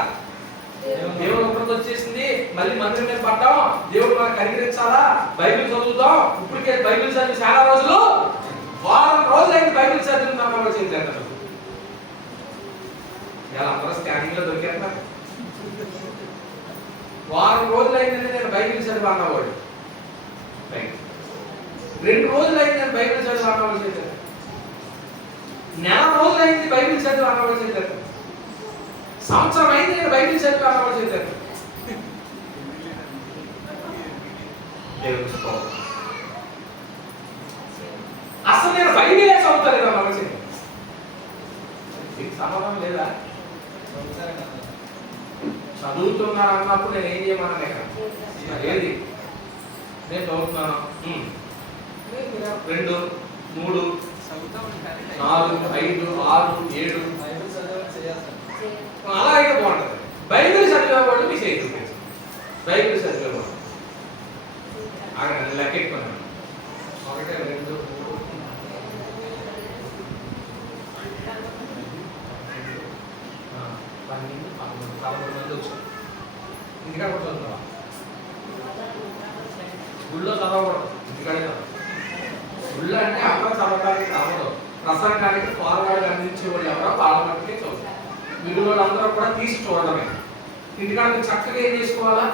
దేవుడు ఒకటి వచ్చేసింది, మళ్ళీ మందిరం మీద పడ్డాం, దేవుడు మనకు కనికరించాలా, బైబిల్ చదువుతాం. ఇప్పటికే బైబిల్ చదివి చాలా రోజులు, వారం రోజులైంది బైబిల్ చదువుతాం. చేతులు ఇలా అందరూ స్కానింగ్ లో దొరికేస్తున్నారు. వారం రోజులైందంటే నేను బైబిల్ చదివి అన్నవాడు, 2 రోజులైంది నేను బైబిల్ చదివి అన్నవాడు చేశాను, నెల రోజులైంది బైబిల్ చదివి అన్నవాడు చేశాను, సంవత్సరం అయింది నేను బైబిల్ చదివి అన్నవాడు చేశాను. అసలు నేను బైబిలే చదువుతాను అన్నవాడు చేశాను. దీనికి సమాధానం లేదా? చదువుతున్నారు అన్నప్పుడు నేను ఏం చేయమన్నా ఏది నేను చదువుతున్నాను 2, 3, 4, 5, 6, 7 అలా అయితే బాగుంటుంది. బైబిల్ చదివేవాళ్ళు మీ చేతి బైబిల్ చదివేవాళ్ళు లెక్కెట్టుకున్నాను 1, 2, 3, 11 మంది వచ్చారు. ఇంటికాడ కూడా చదువుతావా? గుళ్ళో చదవకూడదు, ఇంటికాడే చదవ. గుళ్ళో అంటే అక్కడ చదవడానికి రావదు, ప్రసంగానికి ఫార్వర్డ్ అందించే వాళ్ళు ఎవరో వాళ్ళ మట్టుకే చదువుతారు. వీళ్ళు వాళ్ళందరూ కూడా తీసి చూడడమే. ఇంటికాడ మీరు చక్కగా ఏం చేసుకోవాలా?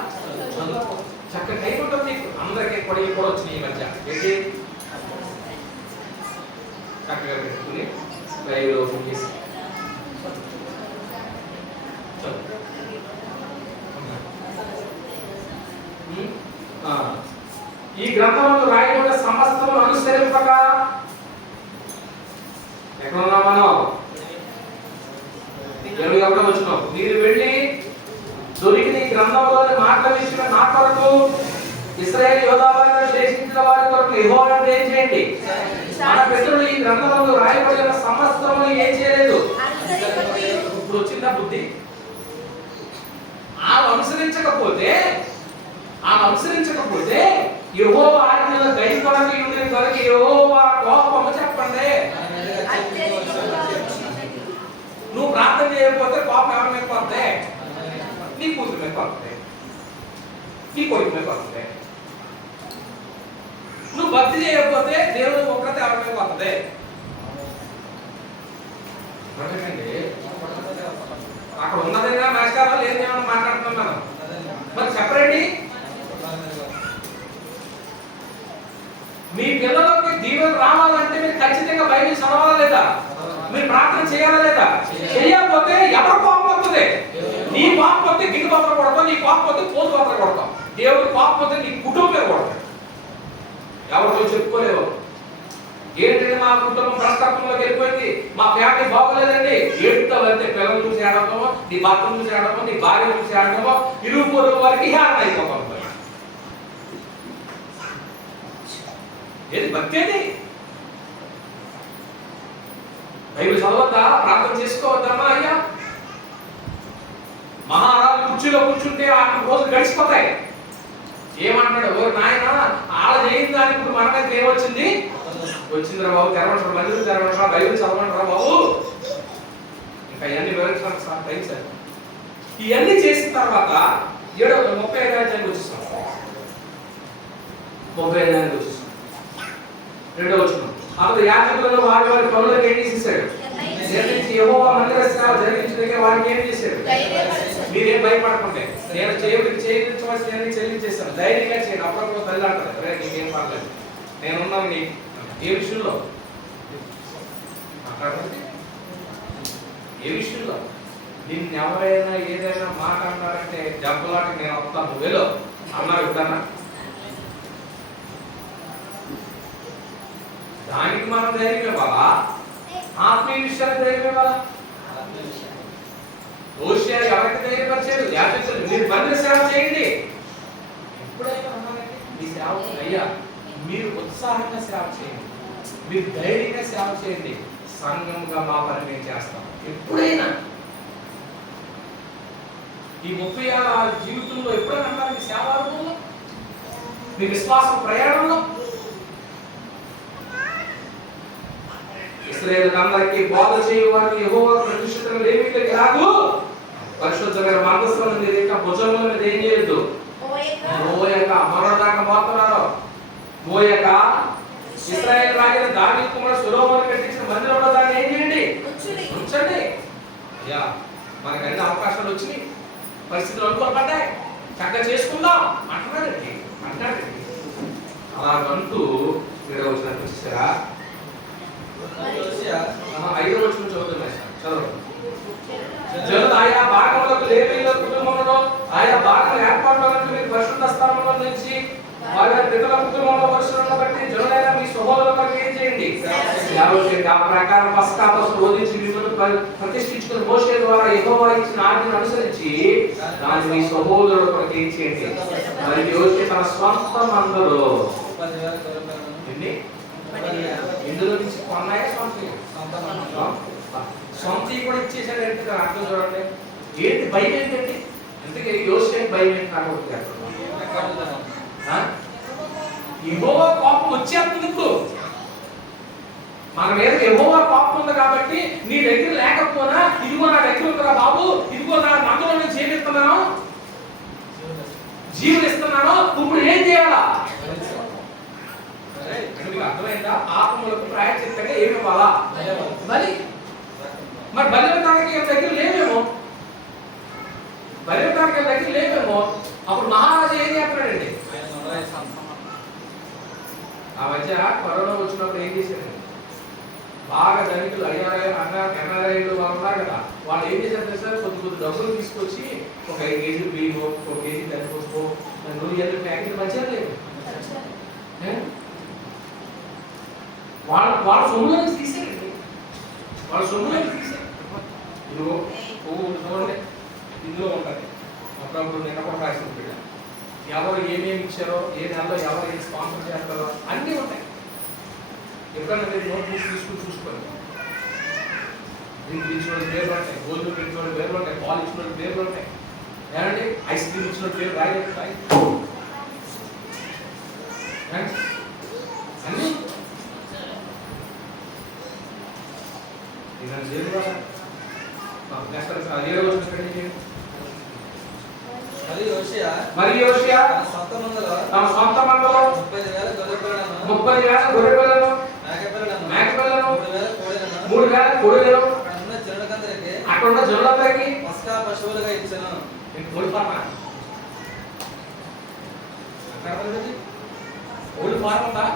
చదువు. చక్కగా టైం ఉంటుంది మీకు. అందరికీ కూడా కూడా వచ్చినాయి ఈ మధ్య ఏంటి చక్కగా పెట్టుకుని లైవ్లో ఓపెన్ చేసి ఈ గ్రంథంలో రాయబడిన సమస్తము అనుసరింపక ఎక్కడున్నా మనం 21వ వచనం, మీరు వెళ్ళి దొరికిన ఈ గ్రంథంలోని మాటల విషయమే నా కొరకు ఇశ్రాయేలు యూదా వారిని శేషించిన వారి కొరకు యెహోవాను ఏం చేయండి. మన పితరులు ఈ గ్రంథంలో రాయబడిన సమస్తము ఏం చేయలేదు. ఇప్పుడు వచ్చిందా బుద్ధి? అనుసరించకపోతే యెహోవా ఆజ్ఞలను గైకొనక ఉండిన కొరకు యెహోవా కోపము చెప్పండి. నువ్వు ప్రార్థన చేయకపోతే కోపం ఎవరి మీద పడుతుంది? నీ కూతురు మీద పడుతుంది, నీ కొడుకు మీద పడుతుంది. నువ్వు భక్తి చేయకపోతే దేవుడు ఒక్కతే ఎవరి మీద పడుతుంది? అక్కడ ఉన్నదైనా నష్టాలు లేదేమో మాట్లాడుతున్నాను. మరి చెప్పండి, మీ పిల్లలకి దీవెన రావాలంటే మీరు ఖచ్చితంగా బైబిల్ చదవాలా లేదా? మీరు ప్రార్థన చేయాలా లేదా? చేయకపోతే ఎవరు కోపం వస్తుంది? నీ పాపం వస్తే గిన్నె పాత్ర కొడతావు, నీ పాపం వస్తే పోతు పాత్ర కొడతావు. దేవుడు పాపం వస్తే నీ కుటుంబమే కొడతాడు. ఎవరితో చెప్పుకోలేవు. ఏంటంటే మా కుటుంబం భ్రష్టత్వంలోకి వెళ్ళిపోయింది, మా ఫ్యామిలీ బాగోలేదండి. ఏడుతావంటే పిల్లలు చూసి ఆడటమో, నీ భర్తను చూసి ఆడటమో, నీ భార్య చూసి ఆడటమో, ఇరుగు పొరుగు వారికి హేళన అయిపోతాం. ఏది భక్తి? ఏది బైబిల్ చదవద్దా? ప్రార్థన చేసుకోవద్దమ్మా? అయ్యా, మహారాజు కుర్చీలో కూర్చుంటే ఆ రోజులు గడిచిపోతాయి. ఏమంటాడు? ఓ నాయన, ఆడ చేయని దానికి ఇప్పుడు మన మీద ఏమొచ్చింది? వచ్చిందిరా బాబు, తెరవంటారు, మందిరం తెరవంటారా, బైబిల్ చదవంటారా బాబు. ఇంకా ఇవన్నీ వివరించడానికి సార్ టైం సార్. ఇవన్నీ చేసిన తర్వాత 35వ అధ్యాయానికి వచ్చేస్తాం. 35వ అధ్యాయానికి వచ్చేస్తాం. 2వ వచనం, అతడు యాజకులను వారి వారి పనులకు ఏం చేసేసాడు? నిర్ణయించి యెహోవా మందిర సేవ జరిగించడానికి వారికి ఏం చేశాడు? మీరేం భయపడకండి, నేను చేయవలసినవన్నీ చెల్లించేస్తాను, ధైర్యంగా చేయండి. అప్పుడప్పుడు తల్లి అంటారు, నీకేం పర్లేదు, నేనున్నాను. నీ ఏ విషయంలో ఏ విషయంలో నిన్ను ఎవరైనా ఏదైనా మాట అన్నారంటే దెబ్బలాట నేను వస్తాను, నువ్వేలో అన్నారు ఇద్దన్నా. దానికి మనం ధైర్యం ఇవ్వాలా? ఆత్మీయ విషయాలు ధైర్యం ఇవ్వాలా? హోషేయ ఎవరికి ధైర్యపరిచాడు? యాజకులు, మీరు మందిర సేవ చేయండి. ఎప్పుడైనా అన్నారంటే మీ సేవ అయ్యా, మీరు ఉత్సాహంగా సేవ చేయండి. మీరు ధైర్యంగా సేవ చేయండి. సంఘంగా మా పని మేము చేస్తాం. ఎప్పుడైనా ఈ 30 ఏళ్ళ జీవితంలో ఎప్పుడైనా అన్నారు మీ సేవా అనుభవంలో, మీ విశ్వాసం ప్రయాణంలో? ఇశ్రాయేలు అందరికీ బోధ చేయవారికి యెహోవా ప్రతిష్ఠితులు లేవీయులు కాదు, పరిశుద్ధమైన మందస్సుల మీద ఇంకా భుజముల మీద ఏం చేయొద్దు, మోయక మరణదాకా మోతున్నారు. మోయక ఇశ్రాయేలు రాజైన దావీదు కుమారుడు సొలొమోను కట్టించిన మందిరంలో దాన్ని ఏం చేయండి, ఉంచండి. అయ్యా మనకు అన్ని అవకాశాలు వచ్చినాయి, పరిస్థితులు అనుకోబడ్డాయి, చక్కగా చేసుకుందాం అంటున్నాడండి. అలాగంటూ ఇక్కడ వచ్చినట్టు వచ్చేసారా? 5వ వచనం చదువుతున్నాయి, చదవండి. జనులు ఆయా భాగములకు లేవీయుల కుటుంబంలో ఆయా భాగం ఏర్పాటులకు మీరు పరిశుద్ధ స్థలంలో నుంచి వారి పితల కుటుంబంలో వరుసలను బట్టి జనులైన మీ సహోదరులకు ఏం చేయండి, సేవ చేయండి. ఆ ప్రకారం పస్కా పశువు వధించి మిమ్మల్ని ప్రతిష్ఠించుకుని మోషే ద్వారా యెహోవా ఇచ్చిన ఆజ్ఞను అనుసరించి దాన్ని మీ సహోదరులకు ఏం చేయండి. మరి యోసేపు తన స్వంత మందలో ఇందులో నుంచి కొన్నాయా సొంత కూడా ఇచ్చేసాడు. ఏంటి అర్థం చూడండి, ఏంటి భయం ఏంటండి? అందుకే యోసేపు భయం ఏంటి నాకు యెహోవా కోపం వచ్చేస్తుంది. ఇప్పుడు మన మీద యెహోవా కోపం ఉంది కాబట్టి నీ దగ్గర లేకపోయినా ఇదిగో నా దగ్గర ఉందిరా బాబు, ఇదిగో నా మందులో నేను జీవిస్తున్నాను, జీవనిస్తున్నాను, ఇప్పుడు ఏం చేయాలా? అర్థమైందా? పాపములకు ప్రాయశ్చిత్తంగా ఏమి ఇవ్వాలా? బలి. మరి బలివతానికి దగ్గర లేవేమో, బలివతానికి దగ్గర లేవేమో. అప్పుడు మహారాజు ఏం చేస్తున్నాడండి? ఆ మధ్య కరోనా వచ్చినప్పుడు ఏం చేశారు? బాగా ధనికులు ఎన్ఆర్ఐలు వాళ్ళు ఉన్నారు కదా, వాళ్ళు ఏం చేశారు తెలుసా? కొద్ది డబ్బులు తీసుకొచ్చి ఒక 5 కేజీలు బియ్యమో, 1 కేజీ తెల్లపప్పు, 100 ప్యాకెట్ మంచిగా లేదు. వాళ్ళ సొమ్ములో నుంచి తీసేయండి, వాళ్ళ సొమ్ములో నుంచి తీసేయండి. ఇదిగో చూడండి, ఇందులో ఉంటుంది. అప్పుడప్పుడు నిన్న కూడా రాసి ఉంటాడు, ఎవరు ఏమేమి ఇచ్చారో, ఏ నెలలో ఎవరు ఏం స్పాన్సర్ చేస్తారో అన్నీ ఉంటాయి. ఎప్పుడన్నా మీరు నోట్ బుక్స్ తీసుకుని చూసుకోండి. డ్రింక్ ఇచ్చిన వాళ్ళు పేర్లు ఉంటాయి, గోల్డ్ పెట్టిన వాళ్ళు పేర్లు ఉంటాయి, పాలు ఇచ్చిన వాళ్ళు పేర్లు ఉంటాయి, ఏమంటే ఐస్ క్రీమ్ ఇచ్చిన పేరు రాయలేదు అన్నీ. మరి యోషియా తమ సొంత మందలో 30,000 గొర్రెపిల్లలను, మేకపిల్లలను, 3,000 కోడెలను అక్కడ ఉన్న జనులందరికీ పస్కా పశువులుగా ఇచ్చాను. కోడి ఫారం ఉందా?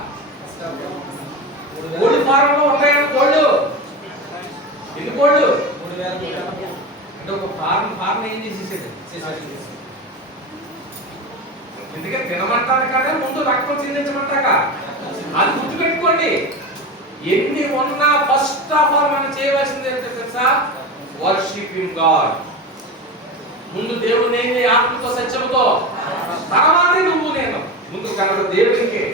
కోడి ఫారంలో ఉంటాయని కోళ్ళు, ఎన్ని కోళ్ళు? 3,000. అంటే ఒక ఫారం ఏం చేసేది? ఎందుకంటే తినమంటారు కదా, ముందు రక్తం చిందించమంటాక. అది గుర్తుపెట్టుకోండి. ఎన్ని ఉన్నా ఫస్ట్ ఆఫ్ ఆల్ మనం చేయవలసింది ఏంటో తెలుసా? Worshipping God. ముందు దేవుని ఏమి ఆత్మతో సత్యముతో, తర్వాతే నువ్వు నేను. ముందు కనుక దేవునికి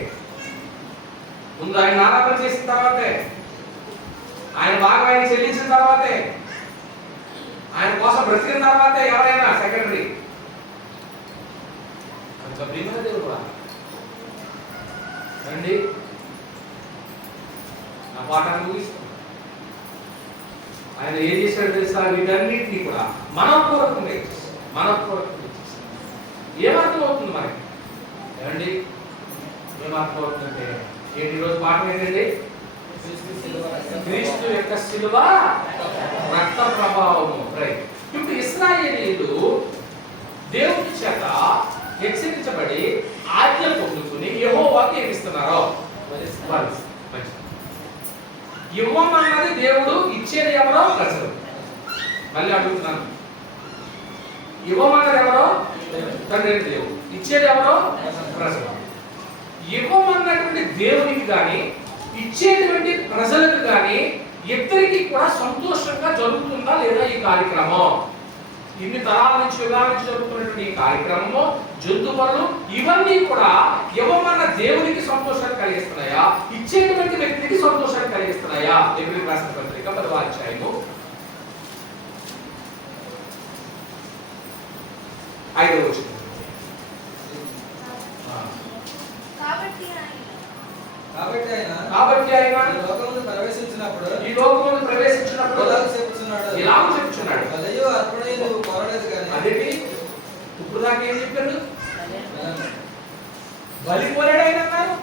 ముందు ఆయన ఆరాధన చేసిన తర్వాతే, ఆయన భాగం చెల్లించిన తర్వాతే, ఆయన కోసం బ్రతికిన తర్వాతే ఎవరైనా సెకండరీ. దేవుడు కూడా రండి, నా పాఠాన్ని ముగిస్తాం. ఆయన ఏం చేశాడు తెలుసా? వీటన్నింటినీ కూడా మనపూర్వకంగా ఏమర్థం అవుతుంది మనకి? ఏమండి ఏమర్థం అవుతుందంటే ఏంటి? ఈరోజు పాఠం ఏంటండి? క్రీస్తు యొక్క శిలువ రక్త ప్రభావము. రైట్. ఇప్పుడు ఇశ్రాయేలీయులు దేవుని చేత హెచ్చరించబడి ఆజ్ఞ పొందుకుని యెహోవాకి ఏమిస్తున్నారో ఇవ్వమన్నది దేవుడు, ఇచ్చేది ఎవరో? ప్రజలు. మళ్ళీ అడుగుతున్నాను, ఇవ్వమన్నది ఎవరో? తండ్రి దేవుడు. ఇచ్చేది ఎవరో? ప్రజలు. ఇవ్వమన్నటువంటి దేవునికి కానీ ఇచ్చేటువంటి ప్రజలకు కానీ ఇద్దరికి కూడా సంతోషంగా జరుగుతుందా లేదా ఈ కార్యక్రమం? ఇన్ని తరాల నుంచి యుగాల నుంచి జరుగుతున్నటువంటి ఈ కార్యక్రమము, జంతు బలులు ఇవన్నీ కూడా ఇవ్వమన్న దేవునికి సంతోషాన్ని కలిగిస్తున్నాయా, ఇచ్చేటువంటి వ్యక్తికి సంతోషాన్ని కలిగిస్తున్నాయా? దేవుడికి రాసిన పత్రిక 10వ అధ్యాయము 5వ వచనం. కాబట్టి ఆయన ఈ లోకమును ప్రవేశించినప్పుడు ఇలాగ చెప్తున్నాడు, అదేంటి ఇప్పుడు దాకా ఏం చెప్పారు? బలి కోరాడు ఆయన అన్నారు.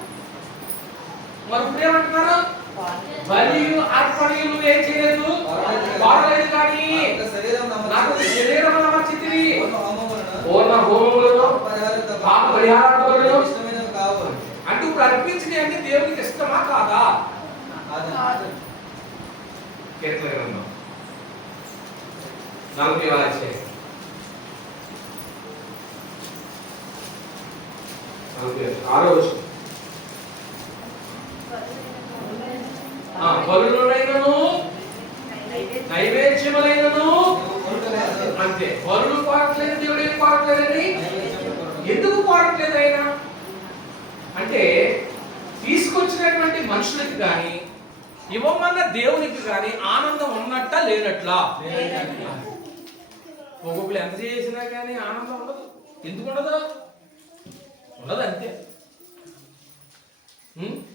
మరి ఇప్పుడు ఏమంటున్నారు? బలియు అర్పణలు ఏం చేయలేదు, కోరలేదు, కానీ నాకు శరీరం నమర్చితివి, పూర్ణ హోమములు పాప పరిహారాలు అంటే ఇప్పుడు అర్పించినవి అంటే దేవునికి ఇష్టమా కాదా? కీర్తన గ్రంథం 40వ అధ్యాయం 6వ వచనం. బలులైనను నైవేద్యములైనను అంతే. బలులు కోరట్లేదు, దేవుడు ఏం కోరట్లేదని. ఎందుకు కోరట్లేదు ఆయన అంటే, తీసుకొచ్చినటువంటి మనుషులకి కానీ ఇవ్వమన్న దేవునికి కానీ ఆనందం ఉన్నట్ట లేనట్లా? ఒక్కొక్కరు ఎంత చేసినా కానీ ఆనందం ఉండదు. ఎందుకు ఉండదు? ఉండదు, అంతే.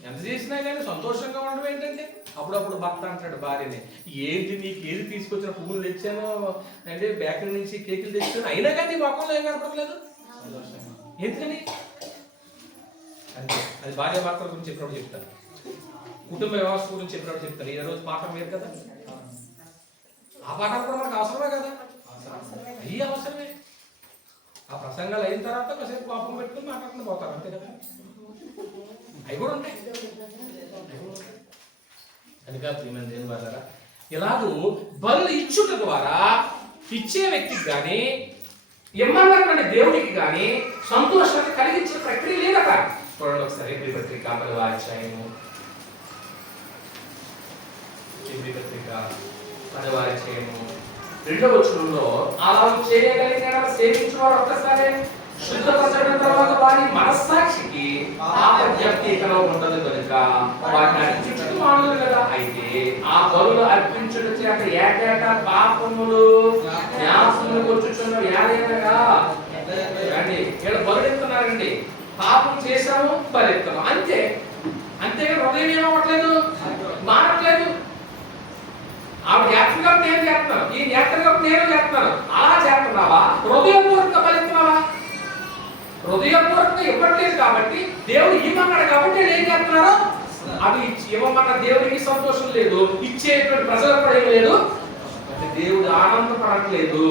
ఎంత చేసినా కానీ సంతోషంగా ఉండడం ఏంటంటే, అప్పుడప్పుడు భర్త అంటాడు భార్యని, ఏంటి నీకు ఏది తీసుకొచ్చిన పువ్వులు తెచ్చాను అంటే బేకరీ నుంచి కేకులు తెచ్చాను, అయినా కానీ మొక్కలు ఏం కనపడలేదు. ఎందుకని? అంతే. అది భార్య భర్తల గురించి చెప్పినప్పుడు చెప్తాను, కుటుంబ వ్యవస్థ గురించి చెప్పినప్పుడు చెప్తాను. ఈ రోజు పాఠం వేరు కదా, ఆ పాఠం కూడా మనకు అవసరమే కదా. అయ్యి అవసరమే. ఆ ప్రసంగాలు అయిన తర్వాత కాసేపు కోపం పెట్టుకుని మాట్లాడుకుని పోతారు, అంతే కదా. అవి కూడా ఉంటాయి. కనుక ప్రియమైన దేవుని వారలారా, ఇలాగూ బలు ఇచ్చుట ద్వారా ఇచ్చే వ్యక్తికి కానీ ఇమ్మన్నటువంటి దేవునికి కానీ సంతోషాన్ని కలిగించే ప్రక్రియ లేదట. చూడండి ఒకసారి ఎబ్రీ పత్రిక 10వ అధ్యాయము 2వ వచనంలో, అలా చేయగలిగిన సేవించేవాడు ఒక్కసారి శుద్ధపరచడం తర్వాత వారి మనస్సాక్షికి పాపజ్ఞప్తికలో ఉండదు కనుక వాటిని అర్పించుటకు మానదు కదా. అయితే ఆ బలులు అర్పించుట చేత ఏటేట పాపములు జ్ఞాపకములకు వచ్చుచున్న వ్యాధేనగా రండి. ఇక్కడ బలు ఎత్తున్నారండి, పాపం చేశాము బలెత్తాము, అంతే. అంతేగా హృదయం ఏమవ్వట్లేదు, మారట్లేదు. ఆవిడ యాత్రగా నేను చేస్తున్నాను, ఈ యాత్రగా నేను చేస్తున్నాను, అలా చేస్తున్నావా? హృదయపూర్వకంగా బలెత్తున్నావా? హృదయపూర్వకంగా ఇవ్వట్లేదు కాబట్టి, దేవుడు ఇవ్వమన్నాడు కాబట్టి ఏం చేస్తున్నారో అవి ఇవ్వమన్న దేవుడికి సంతోషం లేదు, ఇచ్చేటువంటి ప్రజలకు కూడా ఏం లేదు. దేవుడు ఆనందపడట్లేదు.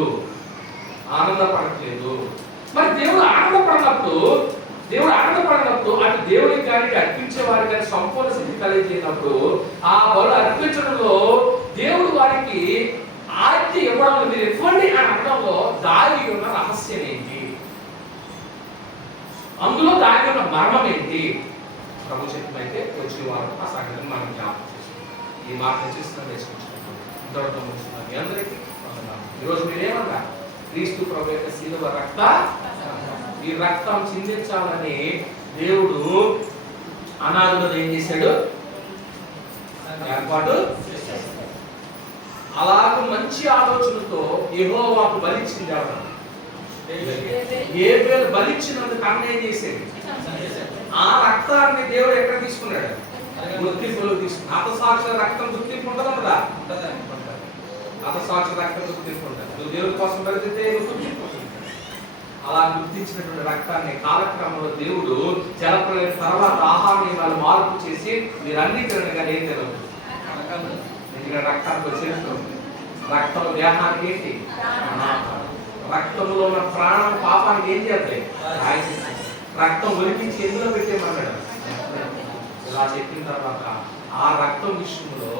మరి దేవుడు ఆనందపడినప్పుడు అటు దేవుడికి కానీ అర్పించే వారికి కానీ సంపూర్ణ స్థితి కలిగేటప్పుడు ఆ బలు అర్పించడంలో దేవుడు వారికి ఆజ్ఞ ఇవ్వడంలో, మీరు ఇవ్వండి అని అనడంలో దాగి ఉన్న రహస్యం ఏంటి, అందులో దాగి ఉన్న మర్మం ఏంటి? ప్రభు చెప్పినైతే వచ్చే వారు ఆ సంగతిని మనం జ్ఞాపకం చేసుకుంటాం. ఈ మాట చేస్తున్నాం, వేసుకుంటున్నాం. ఇంతవరకు ముగిస్తున్నాం. మీ అందరికీ ఈరోజు మీరేమన్నా క్రీస్తు ప్రభు యొక్క శిలువ ఈ రక్తం చిందించాలని దేవుడు అనాథులు ఏం చేశాడు? ఏర్పాటు. అలాగ మంచి ఆలోచనతో యెహోవాకు బలిచ్చింది ఎవరు? హేబెలు బలిచ్చినందుకు అన్న ఏం చేసేది? ఆ రక్తాన్ని దేవుడు ఎక్కడ తీసుకున్నాడు? గుర్తింపులో తీసుకున్నాడు. హతసాక్షుల రక్తం గుర్తింపు ఉంటుందా కదా? హతసాక్షుల రక్తం గుర్తింపు ఉంటుంది. నువ్వు దేవుడి కోసం బలిస్తే గుర్తింపు. అలా గుర్తించినటువంటి రక్తాన్ని కాలక్రమంలో దేవుడు జలప్రలయం తర్వాత ఆహార నియమాలు మార్పు చేసి మీరు అన్ని తినగా ఏం తినదు. ఎందుకంటే రక్తానికి చేస్తుంది. రక్తం దేహానికి ఏంటి? రక్తంలో ఉన్న ప్రాణం పాపానికి ఏం చేస్తాయి? రక్తం ఒలిపించి ఎందులో పెట్టేమన్నాడు? ఇలా చెప్పిన తర్వాత ఆ రక్తం విషయంలో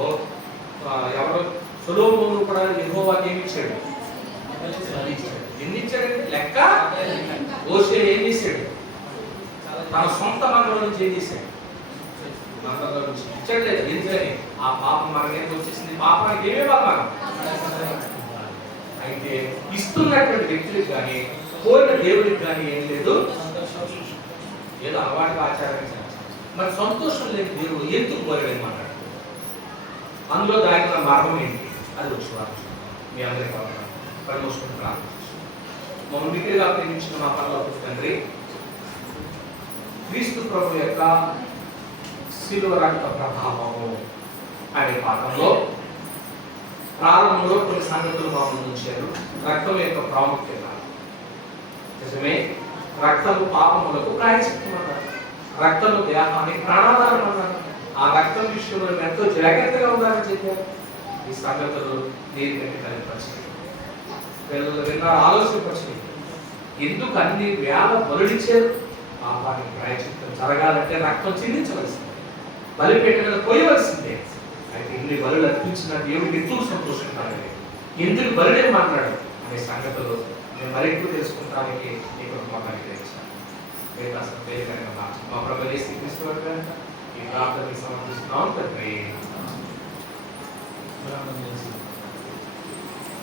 ఎవరు సొలొమోను కూడా యెహోవాకి ఏమి ఇచ్చాడు? ఎన్ని ఇచ్చాడంటే లెక్క. మోషే ఏం చేశాడు? తన సొంత మందల నుంచి ఏం చేశాడు? మందల నుంచి ఇచ్చాడు లేదు. ఎందుకని? ఆ పాపం మనకి ఏం వచ్చేసింది? పాపానికి ఏమే పాపం? అయితే ఇస్తున్నటువంటి వ్యక్తులకు కానీ కోరిన దేవుడికి కానీ ఏం లేదు, ఏదో అలవాటుగా ఆచారం చేస్తాం. మరి సంతోషం లేని దేవుడు ఎందుకు కోరడని మాట్లాడుతుంది. అందులో దాగిన మార్గం ఏంటి అది వచ్చి మీ అందరికీ కావాలి పరమోషం మమ్మల్ని మిగిలిగా ప్రేమించిన మా పరలోకపు తండ్రి, క్రీస్తు ప్రభు యొక్క శిలువ రక్త ప్రభావము అనే పాఠంలో ప్రారంభంలో కొన్ని సంగతులు మా ముందు ఉంచారు. రక్తం యొక్క ప్రాముఖ్యత నిజమే. రక్తము పాపములకు ప్రాయశ్చిత్తం అన్నారు. రక్తము దేహానికి ప్రాణాధారం అన్నారు. ఆ రక్తం విషయంలో ఎంతో జాగ్రత్తగా ఉండాలని చెప్పారు. ఈ సంగతులు దీనికంటే కలిపరిచింది పిల్లలు విన్నారు, ఆలోచనపరిచింది. ఎందుకు అన్ని వేల బలుడిచ్చారు? పాపానికి ప్రాయశ్చిత్తం జరగాలంటే రక్తం చెల్లించవలసిందే, బలిపీఠ పోయవలసిందే. అయితే ఇన్ని బలులు అర్పించిన దేవుడికి ఎందుకు సంతోషం కాలేదు, ఎందుకు బలుడని మాట్లాడు అనే సంగతులు నేను మరెక్కువ తెలుసుకుంటానికి ఈ కృపమాన్ని గ్రహించాను. మా ప్రభువు యేసు క్రీస్తు వారి పేరిట ఈ ప్రార్థనకి సమర్పిస్తున్నాం తండ్రి.